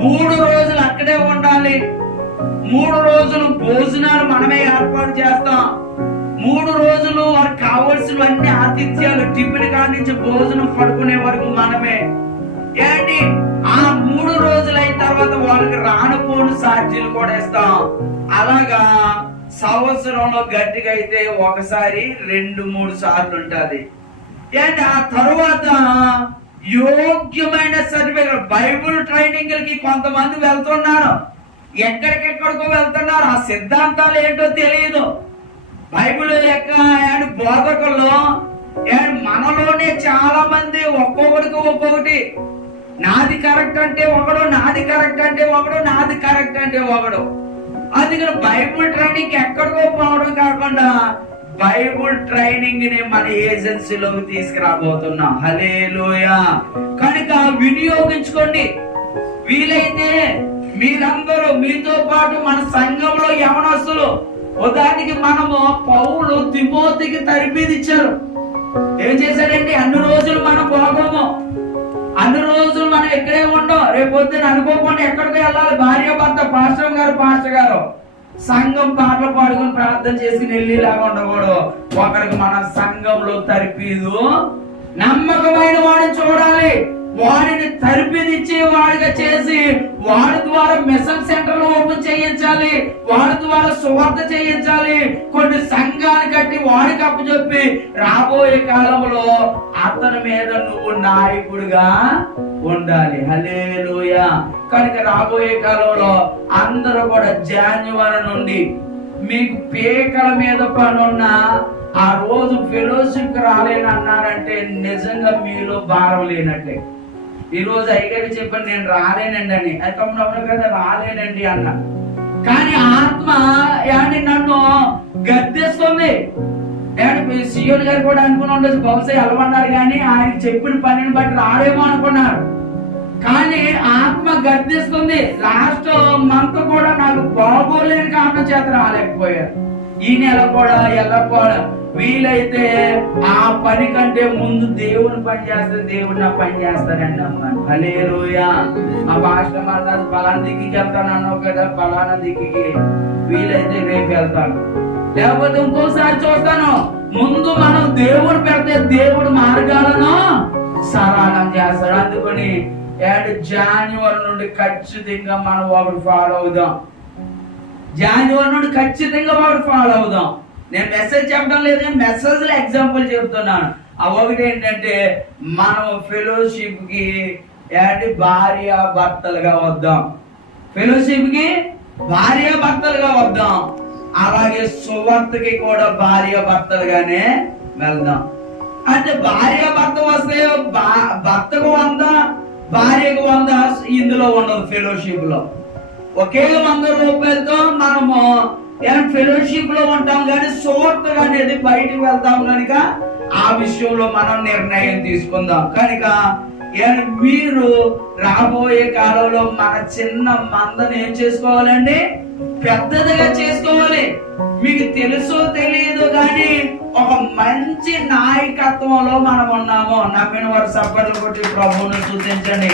3 రోజులు అక్కడే ఉండాలి. 3 రోజులు భోజనాలు మనమే ఏర్పాటు చేస్తాం. 3 రోజులు వారికి కావలసినవన్నీ ఆతిథ్యాలు, టిఫిన్ కాడి నుంచి భోజనం పడుకునే వరకు మనమే. ఆ 3 రోజులు అయిన తర్వాత వాళ్ళకి రానుపోను ఛార్జీలు కూడా ఇస్తాం. అలాగా సంవత్సరంలో గట్టిగా అయితే ఒకసారి 2-3 సార్లు ఉంటది. ఆ తరువాత యోగ్యమైన సర్టిఫికెట్. బైబిల్ ట్రైనింగ్ కి కొంతమంది వెళ్తున్నారు, ఎక్కడికెక్కడికో వెళ్తున్నారు. ఆ సిద్ధాంతాలు ఏంటో తెలియదు. బైబిల్ యొక్క బోధకుల్లో మనలోనే చాలా మంది ఒక్కొక్కటి నాది కరెక్ట్ అంటే ఒకడు, నాది కరెక్ట్ అంటే ఒకడు, నాది కరెక్ట్ అంటే ఒకడు. అందుకని బైబిల్ ట్రైనింగ్ ఎక్కడికో పోవడం కాకుండా బైబిల్ ట్రైనింగ్ ని మన ఏజెన్సీలోకి తీసుకురాబోతున్నాం. హల్లెలూయా. కనుక వినియోగించుకోండి. వీలైతే మీరందరూ మీతో పాటు మన సంఘంలో యవనస్తులు, ఉదాహరణకి మనము పౌలు తిమోతికి తరబేది ఇచ్చారు. ఏం చేశాడండి? అన్ని రోజులు మనం పోగము, అన్ని రోజులు మనం ఎక్కడే ఉండవు. రేపు పొద్దున అనుకోకుండా ఎక్కడికి వెళ్ళాలి. భార్య భర్త, పాస్టర్ గారు సంఘం పాటలు పాడుకుని ప్రార్థన చేసి నెల్లిలాగా ఉండకూడదు. ఒకరికి మన సంఘంలో తరిపీదు నమ్మకమైన వాడిని చూడాలి, వాడిని తరబిదిచ్చేవాడిగా చేసి వాడి ద్వారా మిషన్ సెంటర్లు ఓపెన్ చేయించాలి, వాడి ద్వారా సువార్త చేయించాలి, కొన్ని సంఘాలు కట్టి వాడికి అప్పచెప్పి రాబోయే కాలంలో అతని మీద నువ్వు నాయకుడిగా ఉండాలి. హల్లెలూయా. కనుక రాబోయే కాలంలో అందరూ కూడా జనవరి నుండి మీకు పీకల మీద పనున్న ఆ రోజు ఫెలోషిప్ రాలేని అన్నారంటే నిజంగా మీలో భారం లేనట్టే. ఈ రోజు అయ్యగారికి చెప్పండి నేను రాలేనండి అని, అయితే అవును కదా రాలేనండి అన్న, కానీ ఆత్మ ఏమండి నన్ను గద్దెస్తుంది. ఏమంటే సియోన్ గారు కూడా అనుకుని ఉండొచ్చు బహుశా ఎలవన్నారు, కానీ ఆయన చెప్పిన పనిని బట్టి రాలేమో అనుకున్నారు. కానీ ఆత్మ గర్దిస్తుంది. లాస్ట్ మంత్ కూడా నాకు బాగోలేని కారణం చేత రాలేకపోయారు. ఈ నెల కూడా వెళ్ళకపోవడం వీలైతే ఆ పని కంటే ముందు దేవుని పని చేస్తే దేవుడు నా పని చేస్తాడండి అమ్మాను. హల్లెలూయా. మా పాస్టర్ అన్నారు పలానా దిక్కి వెళ్తాను అన్నావు కదా, పలానా దిక్కి వీలైతే రేపు వెళ్తాను, లేకపోతే ఇంకోసారి చూస్తాను. ముందు మనం దేవుడు పెడితే దేవుడు మార్గాలను సరళం చేస్తాడు. అందుకని జనవరి నుండి ఖచ్చితంగా మనం ఒకటి ఫాలో అవుదాం. జనవరి నుండి ఖచ్చితంగా ఒకటి ఫాలో అవుదాం. నేను మెసేజ్ చెప్పడం లేదు, కానీ మెసేజ్ లో ఎగ్జాంపుల్ చెప్తున్నాను. ఆ ఒకటి ఏంటంటే మనం ఫెలోషిప్ కి భార్య భర్తలుగా వద్దాం, ఫెలోషిప్ కి భార్య భర్తలుగా వద్దాం. అలాగే సువార్తకి కూడా భార్య భర్తలుగానే వెళ్దాం. అంటే భార్య భర్త వస్తే భర్తకు 100 భార్యకు 100 ఇందులో ఉండదు. ఫెలోషిప్ లో ఒకే 100 రూపాయలతో మనము ఫెలోషిప్ లో ఉంటాం, కానీ సువార్త అనేది బయటికి వెళ్తాం. కనుక ఆ విషయంలో మనం నిర్ణయం తీసుకుందాం. కనుక మీరు రాబోయే కాలంలో మన చిన్న మందని ఏం చేసుకోవాలండి, పెద్దదిగా చేసుకోవాలి. మీకు తెలుసో తెలియదు కానీ ఒక మంచి నాయకత్వంలో మనం ఉన్నాము. నమ్మిన వారు సప్పట్లు కొట్టి ప్రభువును స్తుతించండి.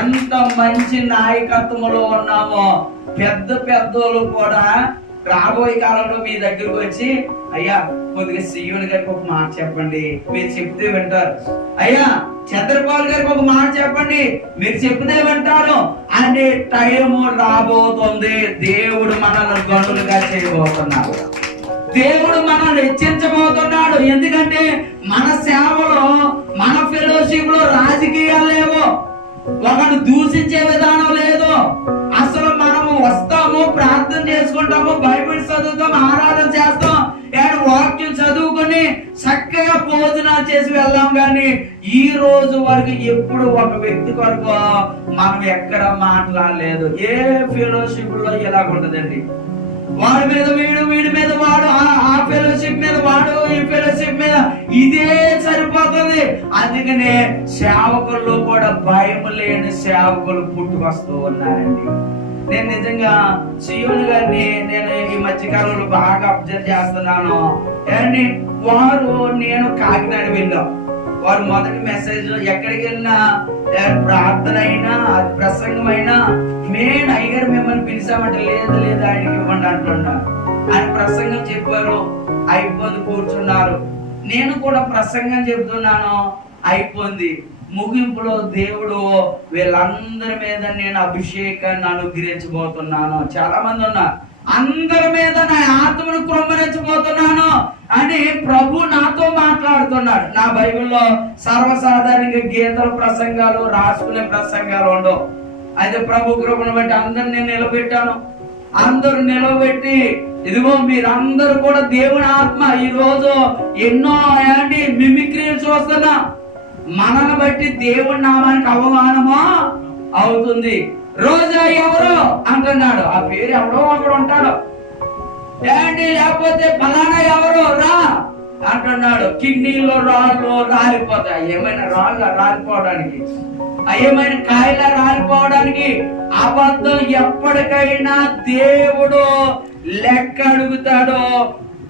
ఎంత మంచి నాయకత్వంలో ఉన్నామో. పెద్ద పెద్దోళ్ళు కూడా రాబోయే కాలంలో మీ దగ్గరకు వచ్చి అయ్యా కొద్దిగా సియోని గారికి ఒక మాట చెప్పండి, మీరు చెప్తే వింటారు. అయ్యా చంద్రబాబు గారికి ఒక మాట చెప్పండి, మీరు చెప్తే వింటారు అనే టైము రాబోతుంది. దేవుడు మనల్ని గనులుగా చేయబోతున్నాడు, దేవుడు మనల్ని హెచ్చించబోతున్నాడు. ఎందుకంటే మన సేవలో మన ఫెలోషిప్ లో రాజకీయాలు లేవు, ఒకరిని దూషించే విధానం లేదు. అసలు మనము వస్తాము, ప్రార్థన చేసుకుంటాము, బైబిల్ చదువుతాం, ఆరాధన చేస్తాం, వాక్యం చదువుకొని చక్కగా భోజనాలు చేసి వెళ్దాం. కానీ ఈ రోజు వరకు ఎప్పుడు ఒక వ్యక్తి కొరకు మనం ఎక్కడ మాట్లాడలేదు. ఏ ఫెలోషిప్ లో ఇలాగుంటదండి, వాడి మీద వీడు, వీడి మీద వాడు, ఆ ఫెలోషిప్ మీద వాడు, ఈ ఫెలోషిప్ మీద ఇదే సరిపోతుంది. అందుకనే సేవకుల్లో కూడా భయం లేని సేవకులు పుట్టుకొస్తూ ఉన్నారండి. నేను నిజంగా సియోని గారిని నేను ఈ మధ్యకాలంలో బాగా అబ్జర్వ్ చేస్తున్నాను. అండ్ వారు నేను కాకినాడ వెళ్ళాం. వారు మొదటి మెసేజ్ ఎక్కడికి వెళ్ళినా ప్రార్థన అయినా ప్రసంగం అయినా మెయిన్ అయ్యగారు మిమ్మల్ని పిలిచామంటే లేదు లేదు ఆయనకి ఇవ్వండి అంటున్నారు. ఆయన ప్రసంగం చెప్పారు, అయిపోయింది, కూర్చున్నారు. నేను కూడా ప్రసంగం చెప్తున్నాను, అయిపోయింది. ముగింపులో దేవుడు వీళ్ళందరి మీద నేను అభిషేకాన్ని అనుగ్రహించబోతున్నాను. చాలా మంది ఉన్నారు, అందరి మీద నా ఆత్మను కృమ్మరించబోతున్నాను అని ప్రభు నాతో మాట్లాడుతున్నాడు. నా బైబిల్లో సర్వసాధారణంగా గీతల ప్రసంగాలు, రాసుకునే ప్రసంగాలు ఉండవు. అయితే ప్రభు కృపను బట్టి అందరిని నిలబెట్టాను. అందరూ నిలబెట్టి ఇదిగో మీరందరూ కూడా దేవుని ఆత్మ ఈ రోజు ఎన్నో మిమిక్రీలు చూస్తున్నా. మనను బట్టి దేవుడి నామానికి అవమానమో అవుతుంది. రోజా ఎవరు అంటున్నాడు, ఆ పేరు ఎవడో అక్కడ ఉంటాడు. లేకపోతే ఫలానా ఎవరు రా అంటున్నాడు. కిడ్నీలో రాళ్ళు రాలిపోతాయి. ఏమైనా రాళ్ళ రాలిపోవడానికి, ఏమైనా కాయల రాలిపోవడానికి. అబద్ధం ఎప్పటికైనా దేవుడు లెక్క అడుగుతాడో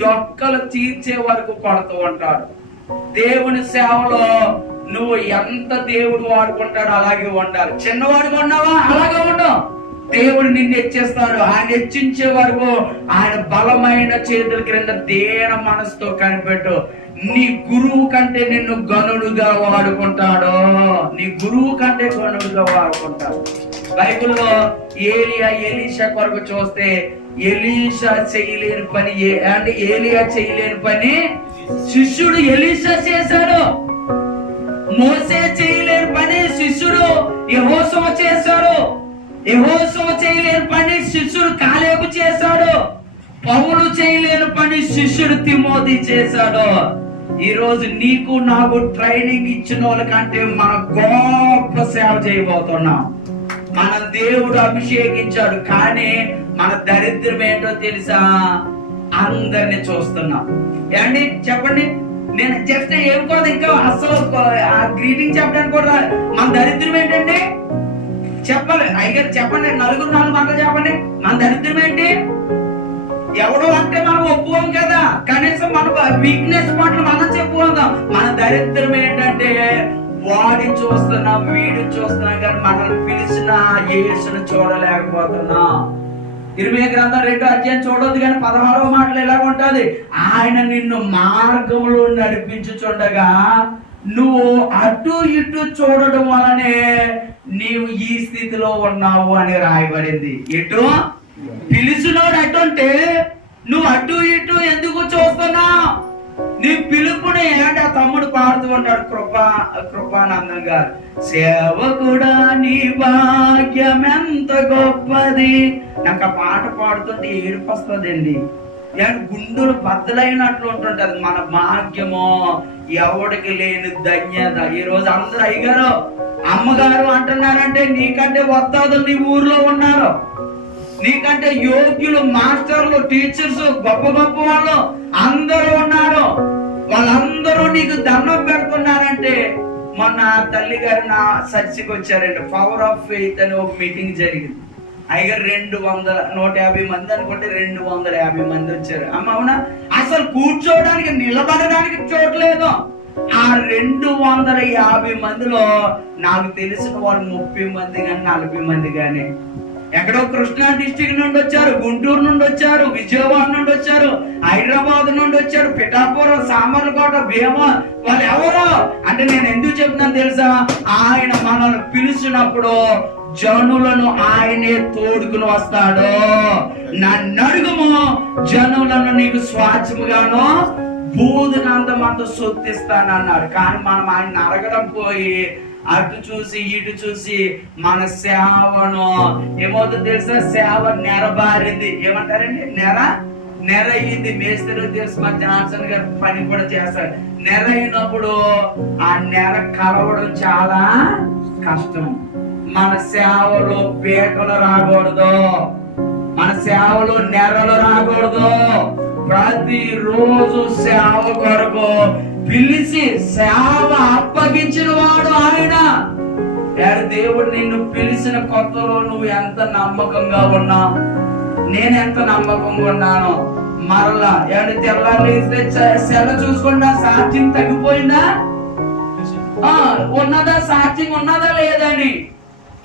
డొక్కలు తీర్చే వరకు కొడుతూ ఉంటాడు. దేవుని సేవలో నువ్వు ఎంత దేవుడు వాడుకుంటాడో అలాగే ఉండాలి. చిన్నవాడుగా ఉన్నావా అలాగే ఉండవు. దేవుడు నిన్ను హెచ్చిస్తాడు. ఆయన హెచ్చించే వరకు ఆయన బలమైన చేతుల క్రింద దేన మనసుతో కనిపెట్టు. నీ గురువు కంటే నిన్ను గనుడుగా వాడుకుంటాడో, నీ గురువు కంటే గనుడుగా వాడుకుంటాడు. బైబిల్లో ఏలియా ఎలీషా కొరకు చూస్తే ఎలీషా చేయలేని పని అంటే ఏలియా చేయలేని పని శిష్యుడు ఎలీషా చేశాడు. మోసే చేయలేని పని శిష్యుడు యెహోషువ చేశాడు. యెహోషువ చేయలేని పని శిష్యుడు కాలేబు చేశాడు. పౌలు చేయలేని పని శిష్యుడు తిమోతి చేశాడు. ఈ రోజు నీకు నాకు ట్రైనింగ్ ఇచ్చిన వాళ్ళకంటే మనం గొప్ప సేవ చేయబోతున్నాం. మన దేవుడు అభిషేకించాడు, కానీ మన దరిద్రం ఏంటో తెలుసా? అందరిని చూస్తున్నాం. ఏమండి చెప్పండి, నేను చెప్తే ఏం కూడా ఇంకా అసలు ఆ గ్రీటింగ్ చెప్పడానికి కూడా మన దరిద్రం ఏంటండి? చెప్పాలి అయ్యారు, చెప్పండి, నలుగురు 4 మాటలు చెప్పండి. మన దరిద్రం ఏంటి? ఎవడు అంటే మనం ఒప్పుకోం కదా, కనీసం మన వీక్నెస్ మాటలు మనం చెప్పుకుందాం. మన దరిద్రం ఏంటంటే వాడిని చూస్తున్నాం, వీడిని చూస్తున్నాం, కానీ మనల్ని పిలిచిన యేసును చూడలేకపోతున్నాం. ఇర్మీయా గ్రంథం 2వ అధ్యాయం చూడొద్దు, కానీ 16వ మాటలు ఎలా ఉంటది? ఆయన నిన్ను మార్గంలో నడిపించుచుండగా నువ్వు అటు ఇటు చూడడం వలనే నీవు ఈ స్థితిలో ఉన్నావు అని రాయబడింది. ఎటు పిలిచినోడు అటుంటే నువ్వు అటు ఇటు ఎందుకు చూస్తున్నావు? నీ పిలుపుని ఏంటి? ఆ తమ్ముడు పాడుతూ ఉంటాడు, కృపానందం గారు, సేవకుడా నీ భాగ్యం ఎంత గొప్పది. నాకు ఆ పాట పాడుతుంటే ఏడుపు వస్తుందండి. గుండెలు బద్దలైనట్లు ఉంటుంటది. మన భాగ్యమో ఎవడికి లేని ధన్యత. ఈ రోజు అందరూ అయ్యగారు అమ్మగారు అంటున్నారంటే నీకంటే వత్తాదులు నీ ఊర్లో ఉన్నారు, నీకంటే యోగ్యులు, మాస్టర్లు, టీచర్స్, గొప్ప గొప్ప వాళ్ళు అందరూ ఉన్నారు. వాళ్ళందరూ నీకు దండం పెడుతున్నారంటే, మొన్న తల్లి గారు నా చర్చికి వచ్చారండి. పవర్ ఆఫ్ ఫెయిత్ అని ఒక మీటింగ్ జరిగింది. అయ్యారు 150 మంది అనుకుంటే 250 మంది వచ్చారు. అమ్మ అవునా? అసలు కూర్చోవడానికి, నిలబడడానికి చోట్లేదు. ఆ 250 మందిలో నాకు తెలిసిన వాళ్ళు 30 మంది కానీ 40 మంది కానీ ఎక్కడో కృష్ణా డిస్ట్రిక్ట్ నుండి వచ్చారు, గుంటూరు నుండి వచ్చారు, విజయవాడ నుండి వచ్చారు, హైదరాబాద్ నుండి వచ్చారు, పిఠాపురం, సామర్లకోట, భీమా. వాళ్ళు ఎవరో అంటే నేను ఎందుకు చెప్తున్నాను తెలుసా? ఆయన మనల్ని పిలిచినప్పుడు జనులను ఆయనే తోడుకుని వస్తాడు. నన్ను అడుగుము, జనులను నీకు స్వాచ్ఛముగాను బూదునంతమంత సొత్తిస్తానన్నాడు. కానీ మనం ఆయన అడగడం పోయి అటు చూసి ఇటు చూసి మన సేవను ఏమవుతుంది తెలుసా? సేవ నెరబారింది. ఏమంటారండి? నెర అయ్యింది. మేస్త్రి తెలుసు, మా జాన్సన్ గారు పని కూడా చేస్తాడు. నెర అయినప్పుడు ఆ నెర కలవడం చాలా కష్టం. మన సేవలో పీకలు రాకూడదు, మన సేవలో నెరలు రాకూడదు. ప్రతిరోజు సేవ కొరకు పిలిచి సేవ అప్పగించిన వాడు ఆయన. దేవుడు నిన్ను పిలిచిన కొత్తలో నువ్వు ఎంత నమ్మకంగా ఉన్నావు, నేను ఎంత నమ్మకంగా ఉన్నాను. మరలా ఎవరి తెల్లారిస్తే సెల చూసుకుంటా సాధ్యం తగ్గిపోయిందా, ఉన్నదా, సాధ్యం ఉన్నదా లేదని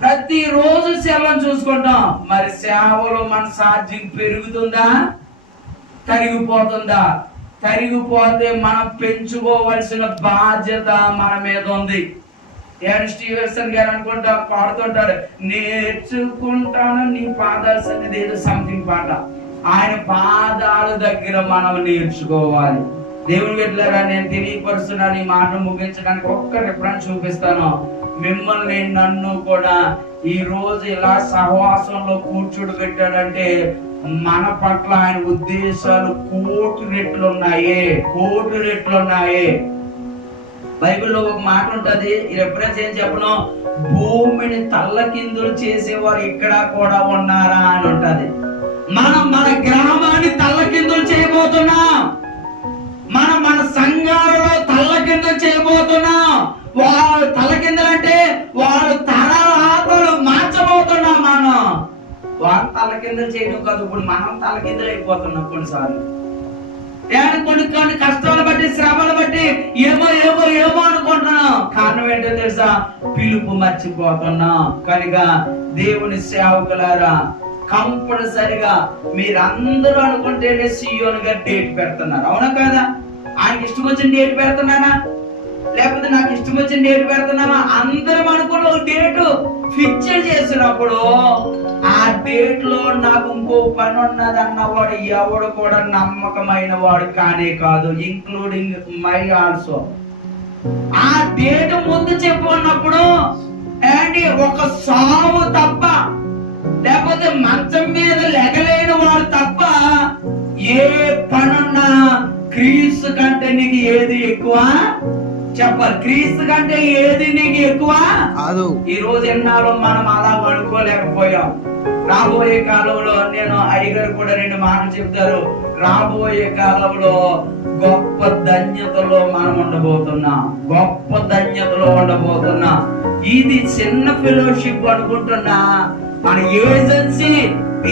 ప్రతిరోజు సెలను చూసుకుంటాం. మరి సేవలో మన సాధ్యం పెరుగుతుందా, తరిగిపోతుందా? తరిగిపోతే మనం పెంచుకోవలసిన బాధ్యత మన మీద ఉంది. స్టీవెన్సన్ గారు అనుకుంటా పాడుతుంటాడు, నేర్చుకుంటాను నీ పాదాల సన్నిధి, ఏదో సంథింగ్ పాట. ఆయన పాదాల దగ్గర మనం నేర్చుకోవాలి. దేవుని బిడ్డలారా, నేను తెలియపరుస్తున్నాను. ఈ మాట ముగించడానికి ఒక్క రిఫరెన్స్ చూపిస్తాను. మిమ్మల్ని నన్ను కూడా ఈ రోజు ఇలా సహవాసంలో కూర్చోడు పెట్టాడంటే మన పట్ల ఆయన ఉద్దేశాలు కోటి రెట్లు ఉన్నాయి. బైబిల్లో ఒక మాట ఉంటది, ఈ రెఫరెన్స్ ఏం చెప్పను, భూమిని తల్లకిందులు చేసేవారు ఇక్కడ కూడా ఉన్నారా అని ఉంటది. మనం మన గ్రామాన్ని తల్లకిందులు చేయబోతున్నాం, మనం మన సంఘాలలో తల్లకిందులు చేయబోతున్నాం. వాళ్ళు తల్లకిందులంటే వాళ్ళు తరాలు మార్చబోతున్నాం. మనం వాళ్ళు తల్లకిందులు చేయడం కాదు, ఇప్పుడు మనం తల్లకిందులు అయిపోతున్నాం. కొన్నిసార్లు కొన్ని కష్టాలు బట్టి, శ్రమలు బట్టి ఏమో అనుకుంటున్నాం. కారణం ఏంటో తెలుసా? పిలుపు మర్చిపోతున్నాం. కనుక దేవుని సేవకులారా, కంపల్సరిగా మీరందరూ అనుకుంటేనే సియోన్ గారు డేట్ పెడుతున్నారు, అవునా కాదా? ఆయనకి ఇష్టం వచ్చిన డేట్ పెడుతున్నానా, లేకపోతే నాకు ఇష్టం వచ్చిన డేట్ పెడుతున్నామా? అందరం అనుకున్న ఒక డేట్ ఫిక్స్ చేసినప్పుడు ఆ డేట్ లో నాకు ఇంకో పని ఉన్నది అన్నవాడు ఎవడు కూడా నమ్మకమైన వాడు కానే కాదు, ఇంక్లూడింగ్ మై ఆల్సో. ఆ డేట్ ముందు చెప్పుకున్నప్పుడు ఏంటి, ఒక సావు తప్ప, లేకపోతే మంచం మీద లెగలేని వాడు తప్ప ఏ పనున్నా క్రీస్తు కంటే నీకు ఏది ఎక్కువ చెప్పాలి? క్రీస్తు కంటే ఏది నీకు ఎక్కువ కాదు. ఈ రోజు ఎన్నాళ్ళు మనం అలా అనుకోలేకపోయాం. రాబోయే కాలంలో నేను అయ్యగారు కూడా 2 మాటలు చెప్తారు. రాబోయే కాలంలో గొప్ప ధన్యతలో మనం ఉండబోతున్నాం, గొప్ప ధన్యతలో ఉండబోతున్నా. ఇది చిన్న ఫెలోషిప్ అనుకుంటున్నా, మన ఏజెన్సీ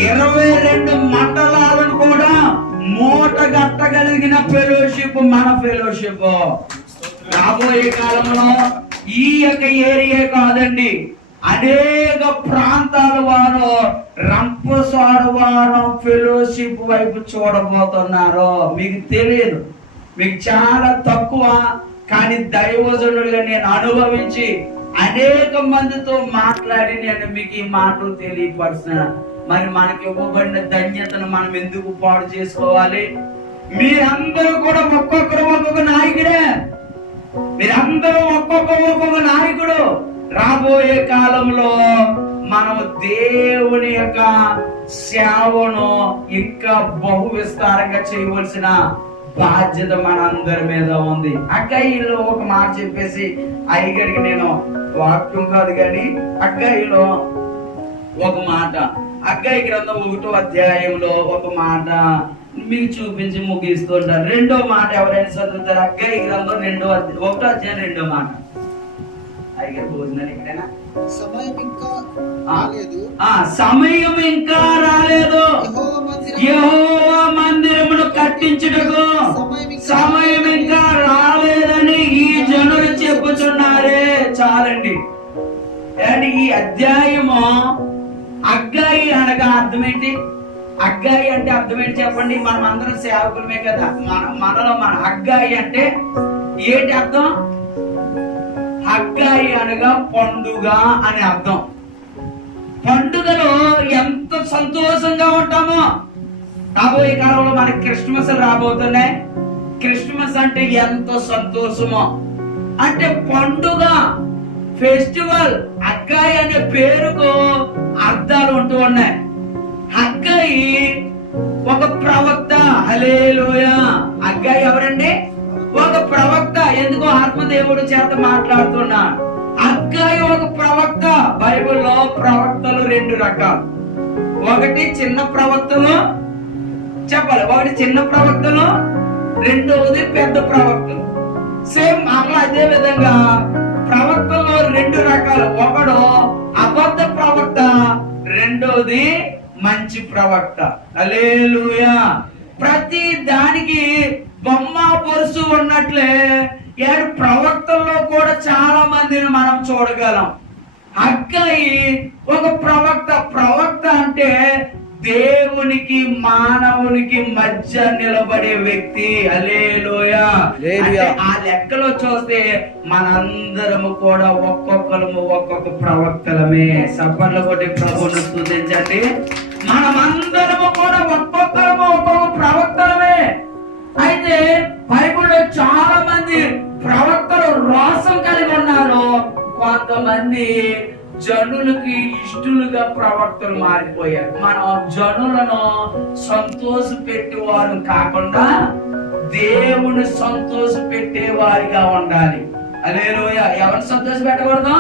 22 మండలాలను కూడా మూట గట్టగలిగిన ఫెలోషిప్ మన ఫెలోషిప్. రాబోయే కాలంలో ఈ యొక్క ఏరియా కాదండి, అనేక ప్రాంతాల వారు రంపసాడవారం ఫెలోషిప్ వైపు చూడబోతున్నారు. మీకు తెలియదు, మీకు చాలా తక్కువ, కానీ దైవజనులుగా నేను అనుభవించి అనేక మందితో మాట్లాడి నేను మీకు ఈ మాటలు తెలియపరుస్తున్నా. మరి మనకి ఇవ్వబడిన ధన్యతను మనం ఎందుకు పాడు చేసుకోవాలి? మీరందరూ కూడా ఒక్కొక్కరు ఒక్కొక్క నాయకుడే, మీరందరూ ఒక్కొక్క నాయకుడు. రాబోయే కాలంలో మనము దేవుని యొక్క సేవను ఇంకా బహు విస్తారంగా చేయవలసిన బాధ్యత మన అందరి మీద ఉంది. అక్కయ్యలో ఒక మాట చెప్పేసి అయ్యగారికి నేను వాక్యం కాదు కానీ అక్కయ్యలో ఒక మాట, అక్కయ్య గ్రంథం 1వ అధ్యాయంలో ఒక మాట మీకు చూపించి ముగిస్తుంటారు. 2వ మాట ఎవరైనా చదువుతారు? అక్కయ్య గ్రంథం 1వ అధ్యాయం 2వ మాట. అయ్యగారు భోజనాలు ఎక్కడైనా సమయం ఇంకా రాలేదు, యెహోవా మందిరమును కట్టించుటకు సమయం ఇంకా రాలేదని ఈ జనులు చెప్పుచున్నారే. చాలండి. ఈ అధ్యాయము అగ్గాయి అనగా అర్థం ఏంటి? అగ్గాయి అంటే అర్థం ఏంటి చెప్పండి? మనం అందరం సేవకులమే కదా, మనలో మన అగ్గాయి అంటే ఏంటి అర్థం? అగ్గాయి అనగా పండుగ అని అర్థం. పండుగలో ఎంత సంతోషంగా ఉంటామో. రాబోయే కాలంలో మనకి క్రిస్మస్ రాబోతున్నాయి. క్రిస్మస్ అంటే ఎంత సంతోషమో, అంటే పండుగ, ఫెస్టివల్. అగ్గాయి అనే పేరుకు అర్థాలు ఉంటూ ఉన్నాయి. అగ్గాయి ఒక ప్రవక్త. హల్లెలూయా. అగ్గాయి ఎవరండి? ఒక ప్రవక్త. ఎందుకో ఆత్మదేవుడు చేత మాట్లాడుతున్నా. అగ్గాయి ఒక ప్రవక్త. బైబిల్లో ప్రవక్తలు 2 రకాలు. ఒకటి చిన్న ప్రవక్తలు, చెప్పాలి, ఒకటి చిన్న ప్రవక్తలు, రెండవది పెద్ద ప్రవక్తలు. సేమ్ అట్లా అదే విధంగా ప్రవక్తల్లో 2 రకాలు. ఒకడు అబద్ధ ప్రవక్త, రెండోది మంచి ప్రవక్త. హల్లెలూయా. ప్రతి దానికి బొమ్మ పొరుసు ఉన్నట్లే ప్రవక్తల్లో కూడా చాలా మందిని మనం చూడగలం. అగ్గాయి ఒక ప్రవక్త. ప్రవక్త అంటే దేవునికి మానవునికి మధ్య నిలబడే వ్యక్తి. హల్లెలూయా. ఆ లెక్కలో చూస్తే మనందరము కూడా ఒక్కొక్కరము ఒక్కొక్క ప్రవక్తలమే. సపర్లు కొట్టి ప్రభువును స్తుతించండి. మనమందరము కూడా ఒక్కొక్కరము ఒక్కొక్క ప్రవక్తలమే. అయితే బైబిల్లో చాలా మంది ప్రవక్తలు రోషం కలిగి ఉన్నారు. కొంతమంది జనులకి ఇష్టలుగా ప్రవక్తలు మారిపోయారు. మనం జనులను సంతోష పెట్టేవారు కాకుండా దేవుని సంతోష పెట్టేవారిగా ఉండాలి. హల్లెలూయా. ఎవరిని సంతోష పెట్టకూడదు?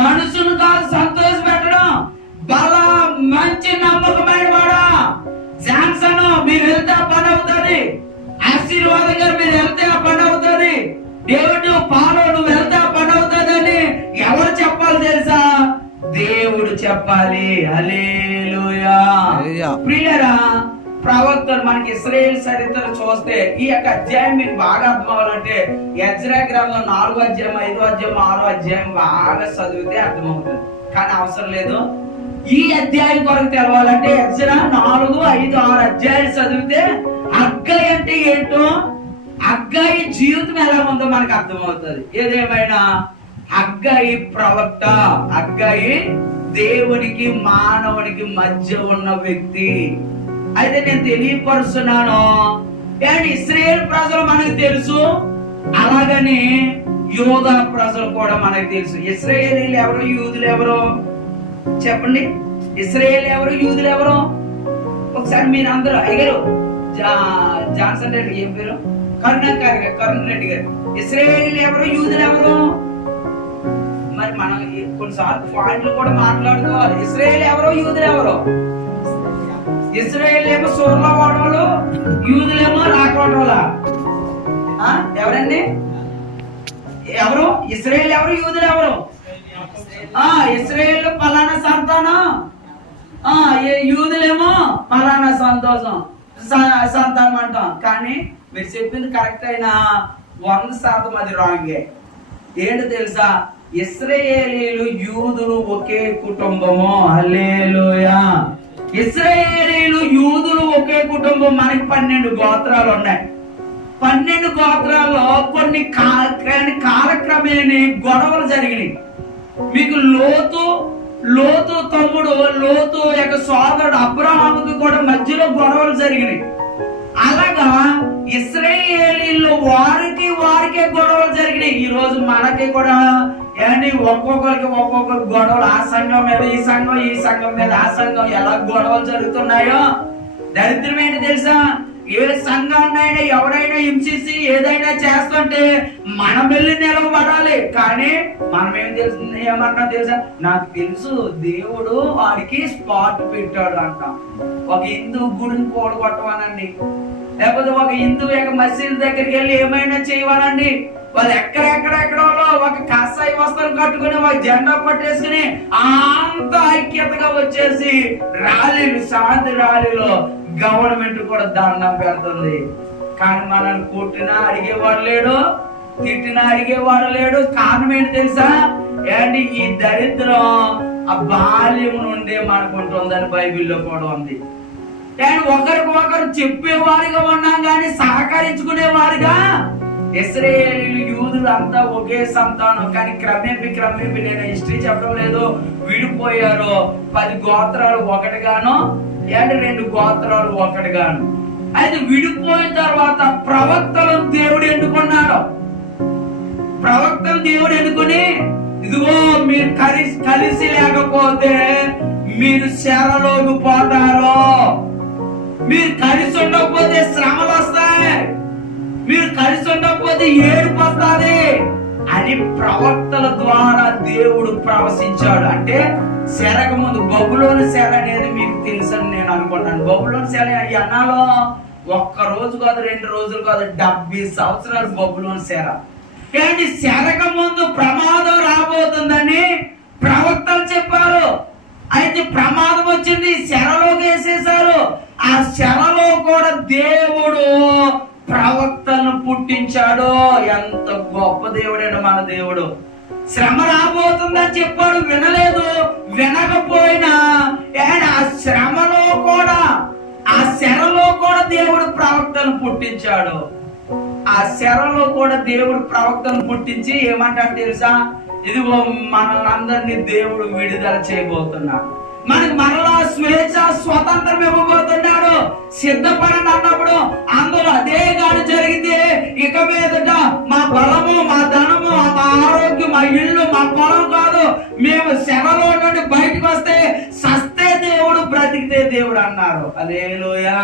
మనుషులు కాదు సంతోష పెట్టడం. బలా మంచి నమ్మకమైన వాడా జాన్సన్, మీరు వెళ్తే ఆ పని అవుతుంది. ఆశీర్వాదం గారు మీరు వెళ్తే ఆ పని అవుతుంది. దేవుడు పాలో నువ్వు వెళ్తే ఆ పని అవుతుందని ఎవరు చెప్పాలి తెలుసా? దేవుడు చెప్పాలి. హల్లెలూయా. ప్రియరా, ప్రవక్తలు మనకి ఇశ్రాయేలు చరిత్ర చూస్తే ఈ యొక్క అధ్యాయం మీకు బాగా అర్థం అవ్వాలంటే ఎజ్రా గ్రంథం 4వ అధ్యాయం, 5వ అధ్యాయం, 6వ అధ్యాయం బాగా చదివితే అర్థమవుతుంది. కానీ అవసరం లేదు. ఈ అధ్యాయం కొరకు తెలవాలంటే ఎజ్రా 4, 5, 6 అధ్యాయాలు చదివితే అగ్గాయి అంటే ఏంటో హగ్గయి జీవితం ఎలా ఉందో మనకు అర్థమవుతుంది. ఏదేమైనా హగ్గయి ప్రవక్త, హగ్గయి దేవునికి మానవునికి మధ్య ఉన్న వ్యక్తి. అయితే నేను తెలియపరుస్తున్నాను, ఇశ్రాయేల్ ప్రజలు మనకు తెలుసు, అలాగని యూదా ప్రజలు కూడా మనకు తెలుసు. ఇశ్రాయేలీలు ఎవరు, యూదులు ఎవరు చెప్పండి? ఇశ్రాయేల్ ఎవరు, యూదులు ఎవరు? ఒకసారి మీరు అందరూ అయ్యారు, జాన్సన్ రెడ్డి, ఏం పేరు, కరుణ్ రెడ్డి గారు. ఇశ్రాయేల్ ఎవరు, యూదులు ఎవరు? మరి మనం కొన్నిసార్లు పాయింట్లు కూడా మాట్లాడుకోవాలి. ఇశ్రాయేల్ ఎవరు, యూదులు ఎవరు? ఇశ్రాయేల్ ఏమో సూర్ల వాడవాళ్ళు, యూదులేమో రాకవాడవాళ్ళ? ఎవరండి? ఎవరు ఇశ్రాయేల్ ఎవరు, యూదులు ఎవరు? ఇశ్రాయేల్ పలానా సంతానం, యూదులేమో పలానా సంతానం అంటాం. కానీ మీరు చెప్పింది కరెక్ట్ అయినా 100% అది రాంగే. ఏంటి తెలుసా? ఇశ్రాయేలీలు యూదులు ఒకే కుటుంబము. హల్లెలూయా. ఇశ్రాయేలీలు యూదులు ఒకే కుటుంబం. మనకి 12 గోత్రాలు ఉన్నాయి. 12 గోత్రాల్లో కొన్ని కాలక్రమేణి గొడవలు జరిగినాయి. మీకు లోతు తమ్ముడు, లోతు యొక్క సోదరుడు అబ్రహాముకి కూడా మధ్యలో గొడవలు జరిగినాయి. అలాగా ఇశ్రాయేలీల్లో వారికే గొడవలు జరిగినాయి. ఈ రోజు మనకి కూడా ఒక్కొక్కరికి ఒక్కొక్క గొడవలు, ఆ సంఘం మీద ఈ సంఘం, ఈ సంఘం మీద ఆ సంఘం, ఎలా గొడవలు జరుగుతున్నాయో. దరిద్రం ఏంటి తెలుసా? ఏ సంఘాన్నైనా ఎవరైనా హింసించి ఏదైనా చేస్తుంటే మనం వెళ్ళి నిలవబడాలి. కానీ మనం ఏమన్నా తెలుసా? నాకు తెలుసు దేవుడు వాడికి స్పాట్ పెట్టాడు అంటాం. ఒక హిందూ గుడిని కూడగొట్టవానండి, లేకపోతే ఒక హిందూ యొక్క మసీదు దగ్గరికి వెళ్ళి ఏమైనా చేయవాలండి. వాళ్ళు ఎక్కడెక్కడెక్కడో ఒక కాసాయి వస్త్రం కట్టుకుని ఒక జెండా పట్టేసుకుని అంత ఐక్యతగా వచ్చేసి ర్యాలీలు, శాంతి ర్యాలీలో గవర్నమెంట్ కూడా దండం పెడుతుంది. కానీ మనల్ని కొట్టినా అడిగేవాడు లేడు, తిట్టినా అడిగేవాడు లేడు. కారణం ఏంటి తెలుసా? ఈ దరిద్రం ఆ బాల్యం నుండే మనకుంటుందని బైబిల్లో కూడా ఉంది. ఒకరికి ఒకరు చెప్పేవారిగా ఉన్నాం కానీ సహకరించుకునేవారుగా. ఇశ్రాయేలీలు యూదులు అంతా ఒకే సంతానం, కానీ క్రమేపీ నేను హిస్టరీ చెప్పడం లేదు, విడిపోయారు. 10 గోత్రాలు ఒకటిగాను, 2 గోత్రాలు ఒకటిగాను. అయితే విడిపోయిన తర్వాత ప్రవక్తలను దేవుడు ఎన్నుకున్నాడు. ప్రవక్తలు దేవుడు ఎన్నుకుని, ఇదిగో మీరు కలిసి లేకపోతే మీరు శరలోకి పోతారు, మీరు కలిసి ఉండకపోతే శ్రమలు వస్తాయి, మీరు కలిసి ఉండకపోతే ఏడుపు వస్తుంది అని ప్రవక్తల ద్వారా దేవుడు ప్రవశించాడు. అంటే శరక ముందు బబులోని శర అనేది మీకు తెలుసని నేను అనుకుంటాను. బబులోని శర అన్నాలో 1 రోజు కాదు, 2 రోజులు కాదు, 70 సంవత్సరాలు బబులోని శర. కానీ శరక ముందు ప్రమాదం రాబోతుందని ప్రవక్తలు చెప్పారు. అయితే ప్రమాదం వచ్చింది, శరలోకి వేసేశారు. ఆ శరలో కూడా దేవుడు ప్రవక్తలను పుట్టించాడు. ఎంత గొప్ప దేవుడైన మన దేవుడు. శ్రమ రాబోతుందని చెప్పాడు, వినలేదు. వినకపోయినా ఆ శ్రమలో కూడా, ఆ శరలో కూడా దేవుడు ప్రవక్తలను పుట్టించాడు. ఆ శరలో కూడా దేవుడు ప్రవక్తలను పుట్టించి ఏమంటాడు తెలుసా? ఇదిగో మనల్ని దేవుడు విడుదల చేయబోతున్నాడు, మనకు మరలా స్వేచ్ఛ స్వతంత్రం ఇవ్వబోతున్నాడు. సిద్ధపడండి అన్నప్పుడు అందులో అదే గాని జరిగితే ఇక మీదట మా బలము, మా ధనము, మా ఆరోగ్యం, మా ఇల్లు, మా పొలం కాదు, మేము శరలో నుండి బయటకు వస్తే సస్తే దేవుడు, బ్రతికితే దేవుడు అన్నారు. హల్లెలూయా.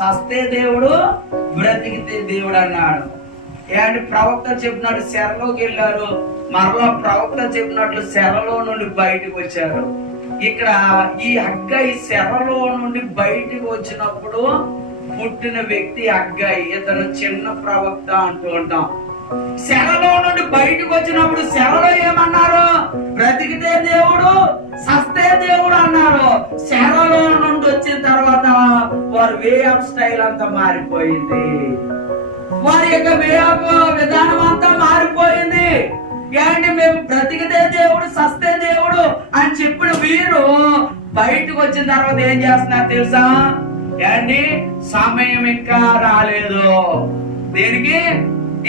సస్తే దేవుడు, బ్రతికితే దేవుడు అన్నాడు. ప్రవక్త చెప్పినట్టు శరలోకి వెళ్ళారు, మరలా ప్రవక్త చెప్పినట్లు శరలో నుండి బయటకు వచ్చారు. ఇక్కడ ఈ హగ్గయి శరలో నుండి బయటకు వచ్చినప్పుడు పుట్టిన వ్యక్తి హగ్గయి. ఇతను చిన్న ప్రవక్త అంటూ ఉంటాం. శరలో నుండి బయటకు వచ్చినప్పుడు శరలో ఏమన్నారు? బ్రతికితే దేవుడు, సస్తే దేవుడు అన్నారు. శరలో నుండి వచ్చిన తర్వాత వారి వే ఆఫ్ స్టైల్ అంతా మారిపోయింది, వారి యొక్క వే ఆఫ్ విధానం అంతా మారిపోయింది. మేము బ్రతికితే దేవుడు, సస్తే దేవుడు అని చెప్పిన వీరు బయటకు వచ్చిన తర్వాత ఏం చేస్తున్నారు తెలుసా? సమయం ఇంకా రాలేదు, దేనికి?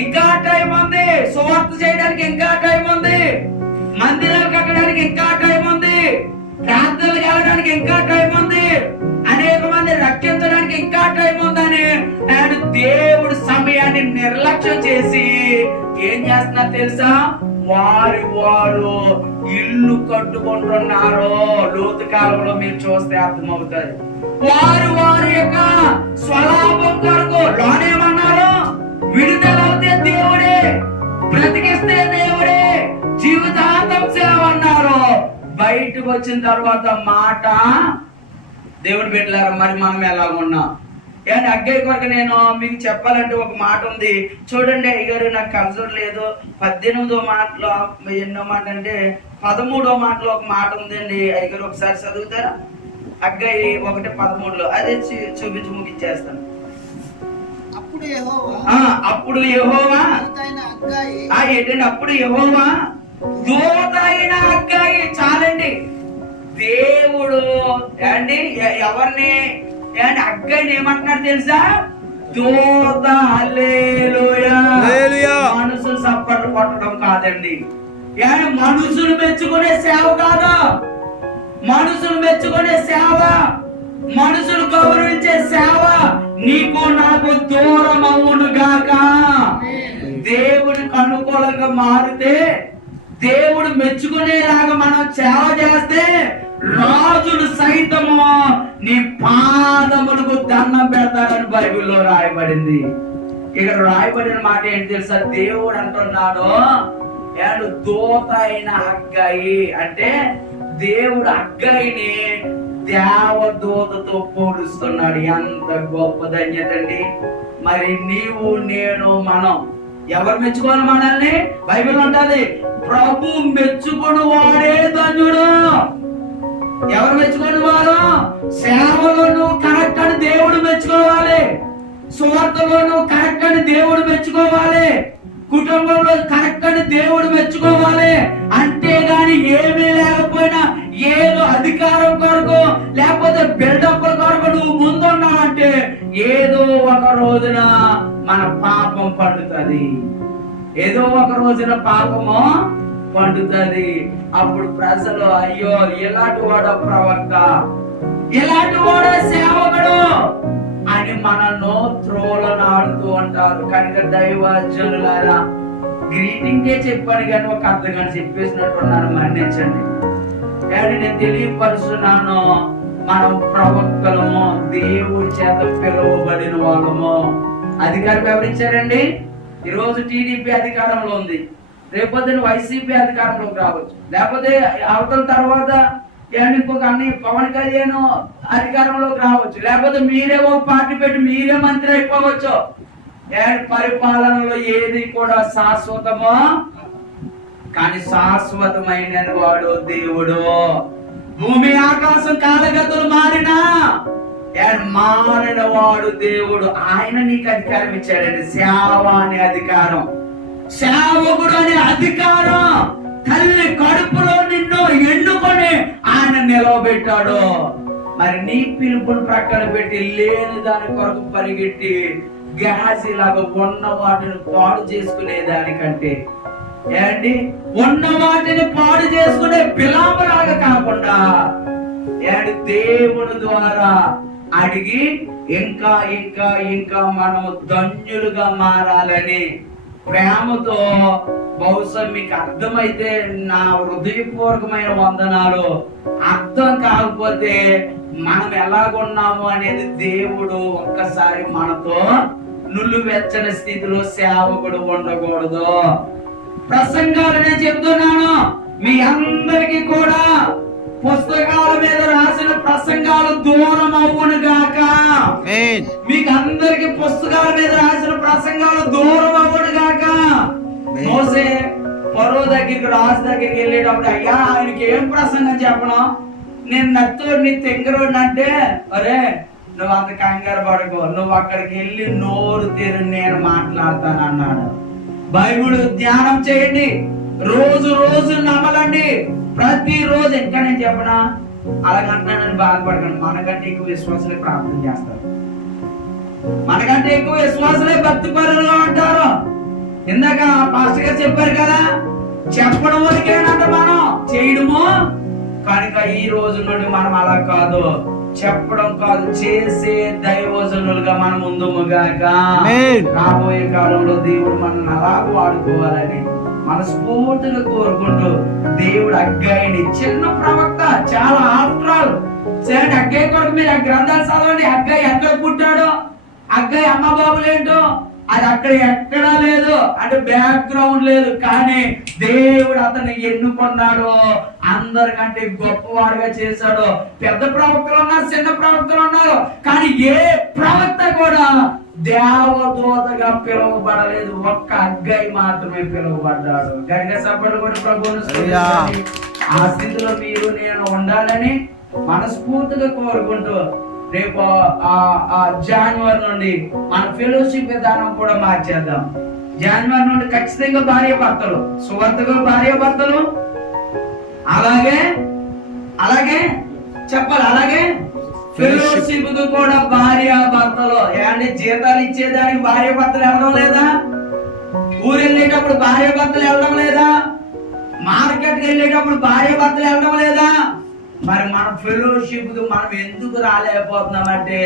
ఇంకా టైం ఉంది. సువార్త చేయడానికి ఇంకా టైం ఉంది. మందిరాలు కట్టడానికి ఇంకా టైం ఉంది. ప్రార్థనలు వెళ్ళడానికి ఇంకా టైం ఉంది. అనేక మంది రక్షించడానికి ఇంకా టైం ఉందని ఆయన దేవుడు సమయాన్ని నిర్లక్ష్యం చేసి ఏం చేస్తున్నారు తెలుసా? వారు ఇల్లు కట్టుకుంటున్నారు. లోతు కాలంలో మీరు చూస్తే అర్థమవుతుంది. వారి యొక్క స్వలాభం కొరకు లోనేమన్నారు? విడుదలవుతే దేవుడే, బ్రతికిస్తే దేవుడే, జీవితాంతం సేవ అన్నారు. బయటకు వచ్చిన తర్వాత మాట దేవుడు పెట్టారు. మరి మనం ఎలా ఉన్నాం? అండ్ అగ్గయ్య కొరకు నేను మీకు చెప్పాలంటే ఒక మాట ఉంది చూడండి. అయ్యగారు నాకు కలసడం లేదు. 18వ మాటలో ఎన్నో మాట అంటే 13వ మాటలో ఒక మాట ఉందండి. అయ్యగారు ఒకసారి చదువుతారా? అగ్గయ్య 1:13 అదే చూపించి ముగించేస్తాను. అప్పుడు యెహోవా ఏంటండి? అప్పుడు యెహోవా దూత అయిన అగ్గయ్య. చాలండి. దేవుడు అండి ఎవరిని అగ్గయ్యని ఏమంటున్నారు తెలుసా? దూత. హల్లెలూయా. మనుషులు సప్పట్లు కొట్టడం కాదండి. మనుషులు మెచ్చుకునే సేవ కాదు. మనుషులు మెచ్చుకునే సేవ, మనుషులు గౌరవించే సేవ నీకు నాకు దూరం అవును గాక. దేవుడికి అనుకూలంగా మారితే, దేవుడు మెచ్చుకునేలాగా మనం సేవ చేస్తే రాజులు సైతము నీ పాదములకు దండం పెడతారని బైబిల్లో రాయబడింది. ఇక్కడ రాయబడిన మాట ఏంటి తెలుసా? దేవుడు అంటున్నాడు దూత అయిన అగ్గయి అంటే దేవుడు అగ్గయిని దేవదూతతో పోలుస్తున్నాడు. ఎంత గొప్ప ధన్యత అండి. మరి నీవు నేను మనం ఎవరు మెచ్చుకోవాలి మనల్ని? బైబిల్ అంటది ప్రభు మెచ్చుకుని వాడే ధన్యుడు. ఎవరు మెచ్చుకోని వారు? సేవలో నువ్వు కరెక్ట్ అని దేవుడు మెచ్చుకోవాలి. సువార్తలో నువ్వు కరెక్ట్ అని దేవుడు మెచ్చుకోవాలి. కుటుంబంలో కరెక్ట్ అని దేవుడు మెచ్చుకోవాలి. అంతేగాని ఏమీ లేకపోయినా ఏదో అధికారం కొరకు లేకపోతే బిల్డప్ కొరకు నువ్వు ముందున్నావంటే ఏదో ఒక రోజున మన పాపం పండుతుంది. ఏదో ఒక రోజున పాపము పండుతుంది. అప్పుడు ప్రజలు అయ్యో ఇలాంటి వాడో ప్రవక్త, ఇలాంటి వాడో సేవకుడు అని మనను త్రోలను ఆడుతూ ఉంటారు. కనుక దైవజనులారా గ్రీటింగే చెప్పాను కానీ ఒక అర్థంగా చెప్పేసినట్టున్నాను, మన్నించండి. కానీ నేను తెలియపరుస్తున్నాను, మనం ప్రవక్తలము, దేవుడి చేత పిలువబడిన వాళ్ళము. అధికారం ఎవరిచ్చారండి? ఈరోజు టీడీపీ అధికారంలో ఉంది, రేపొద్దున వైసీపీ అధికారంలోకి రావచ్చు, లేకపోతే అవతల తర్వాత ఇంకొక అన్ని పవన్ కళ్యాణ్ అధికారంలోకి రావచ్చు, లేకపోతే మీరే ఒక పార్టీ పెట్టి మీరే మంత్రి అయిపోవచ్చు. పరిపాలనలో ఏది కూడా శాశ్వతమో, కానీ శాశ్వతమైన వాడు దేవుడు. భూమి ఆకాశం కాలగతులు మారినా మారిన వాడు దేవుడు. ఆయన నీకు అధికారం ఇచ్చాడండి, సేవ అనే అధికారం, సేవకుడు అనే అధికారం. తల్లి కడుపులో నిన్ను ఎన్నుకొని ఆయన నిలవబెట్టాడు. మరి నీ పిలుపుని ప్రక్కన పెట్టి లేని దాని కొరకు పరిగెట్టి గ్యాసి లాగా ఉన్న వాటిని పాడు చేసుకునే దానికంటే ఏంటి ఉన్న వాటిని పాడు చేసుకునే బిలాములాగా కాకుండా ఏంటి దేవుని ద్వారా అడిగి ఇంకా ఇంకా ఇంకా మనం ధన్యులుగా మారాలని ప్రేమతో, బహుశా మీకు అర్థమైతే నా హృదయపూర్వకమైన వందనాలు, అర్థం కాకపోతే మనం ఎలాగున్నాము అనేది దేవుడు ఒక్కసారి మనతో నులువెచ్చని స్థితిలో సేవకుడు ఉండకూడదు. ప్రసంగాలు నేను చెప్తున్నాను, మీ అందరికీ కూడా పుస్తకాల మీద రాసిన ప్రసంగాలు దూరం అవ్వును గాక. మీకు అందరికి పుస్తకాల మీద రాసిన ప్రసంగాలు దూరం అవ్వును గాక. మోసే ఫరో దగ్గరికి, రాజు దగ్గరికి వెళ్ళేటప్పుడు అయ్యా ఆయనకి ఏం ప్రసంగం చెప్పను, నేను నత్తోడిని తెంగరోడిని అంటే, అరే నువ్వు అంత కంగారు పడుకో, నువ్వు అక్కడికి వెళ్ళి నోరు తెరు, నేను మాట్లాడతాను అన్నాడు. బైబిల్ ధ్యానం చేయండి, రోజు రోజు నమలండి, ప్రతి రోజు. ఇంకా నేను చెప్పనా అలాగంటున్నానని బాధపడకండి, మనకంటే ఎక్కువ విశ్వాసాలు ప్రార్థన చేస్తారు. మనకంటే ఎక్కువ విశ్వాసులే భక్తి పరులుగా ఉంటారు. ఇందాక పాస్టర్ గారు చెప్పారు కదా, చెప్పడం వరకేనంట మనం, చేయడము కనుక ఈ రోజు నుండి మనం అలా కాదు, చెప్పడం కాదు, చేసే దైవజనులుగా మనం ముందుగాక. రాబోయే కాలంలో దేవుడు మనల్ని అలా వాడుకోవాలని మనస్ఫూర్తిగా కోరుకుంటూ, దేవుడు అగ్గాయిని, చిన్న ప్రవక్త, చాలా ఆఫ్టర్ ఆల్ అగ్గాయి కొరకు మీరు ఆ గ్రంథాలు చదవండి. అగ్గాయి ఎక్కడ పుట్టాడో, అగ్గాయి అమ్మ బాబులేంటో అది అక్కడ ఎక్కడా లేదు, అంటే బ్యాక్గ్రౌండ్ లేదు. కానీ దేవుడు అతన్ని ఎన్నుకున్నాడు, అందరికంటే గొప్పవాడుగా చేశాడు. పెద్ద ప్రవక్తలు ఉన్నారు, చిన్న ప్రవక్తలు ఉన్నారు, కానీ ఏ ప్రవక్త కూడా దేవదూతగా పిలువబడలేదు. ఒక్క అగ్గాయి మాత్రమే పిలువబడ్డాడు. గడిగ సభలు కూడా ప్రభువును స్తుతించండి. ఆ స్థితిలో మీరు నేను ఉండాలని మనస్ఫూర్తిగా కోరుకుంటూ, రేపు జనవరి నుండి మన ఫెలోషిప్ విధానం కూడా మార్చేద్దాం. జనవరి నుండి ఖచ్చితంగా భార్య భర్తలు, సువార్తగా భార్య భర్తలు, అలాగే చెప్పాలి, అలాగే ఫెలోషిప్ కూడా భార్య భర్తలు. ఏమంటే జీతాలు ఇచ్చేదానికి భార్య భర్తలు వెళ్ళడం లేదా? ఊరు వెళ్ళేటప్పుడు భార్య భర్తలు వెళ్ళడం లేదా? మార్కెట్కి వెళ్ళేటప్పుడు భార్య భర్తలు వెళ్ళడం లేదా? మరి మన ఫెలోషిప్ మనం ఎందుకు రాలేకపోతున్నామంటే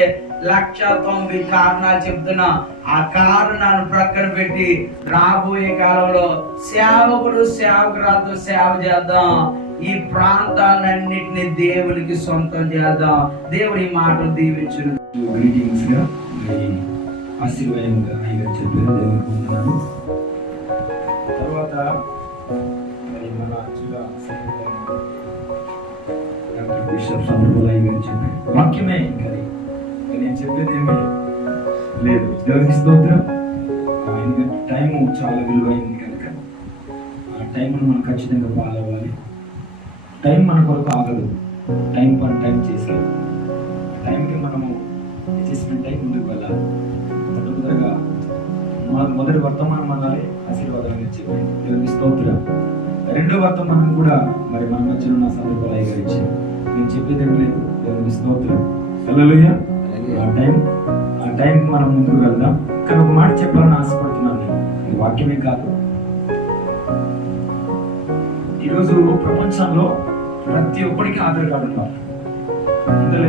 1,90,000 కారణాలు చెప్తున్నా. ఆ కారణాలను ప్రక్కన పెట్టి రాబోయే కాలంలో సేవకుడు సేవకురాలతో సేవ చేద్దాం. ఈ ప్రాంతాలన్నింటినీ దేవునికి సొంతం చేద్దాం. దేవుడి మాటలు దీవించును. గ్రీటింగ్స్ గా ఆశీర్వాదంగా చెప్పారు. దేవునికి వందనాలు. తర్వాత మరి మన జిల్లా డాక్టర్ బిషప్ సందర్భాలు గారు చెప్పారు. వాక్యమే ఇంకా నేను చెప్పేది ఏమీ లేదు. దేవునికి స్తోత్రం. ఎందుకంటే టైము చాలా విలువైంది కనుక ఆ టైంను మనం ఖచ్చితంగా ఫాలో అవ్వాలి. టైం మన కొరకు ఆగదు. టైం పని టైం చేసేది. టైంకి మనము అడ్జస్ట్మెంట్ అయి ముందుకు వెళ్ళాలి. మొదటగా మొదటి వర్తమానం అనాలి, ఆశీర్వాదం చెప్పండి. దేవునికి స్తోత్రం. రెండో వర్తమానం కూడా మరి మన మధ్యలో ఉన్న సందర్భాలు అయ్యారు. నేను చెప్పేది ఏం లేదు. దేవునికి స్తోత్రం. హల్లెలూయా. ఆ టైం మనం ముందుకు వెళ్దాం. కానీ ఒక మాట చెప్పాలని ఆశపడుతున్నాను. ఈ వాక్యమే కాదు, ఈరోజు ప్రపంచంలో ప్రతి ఒక్కరికి ఆధార్ కార్డు ఉన్నారు. ఇందులో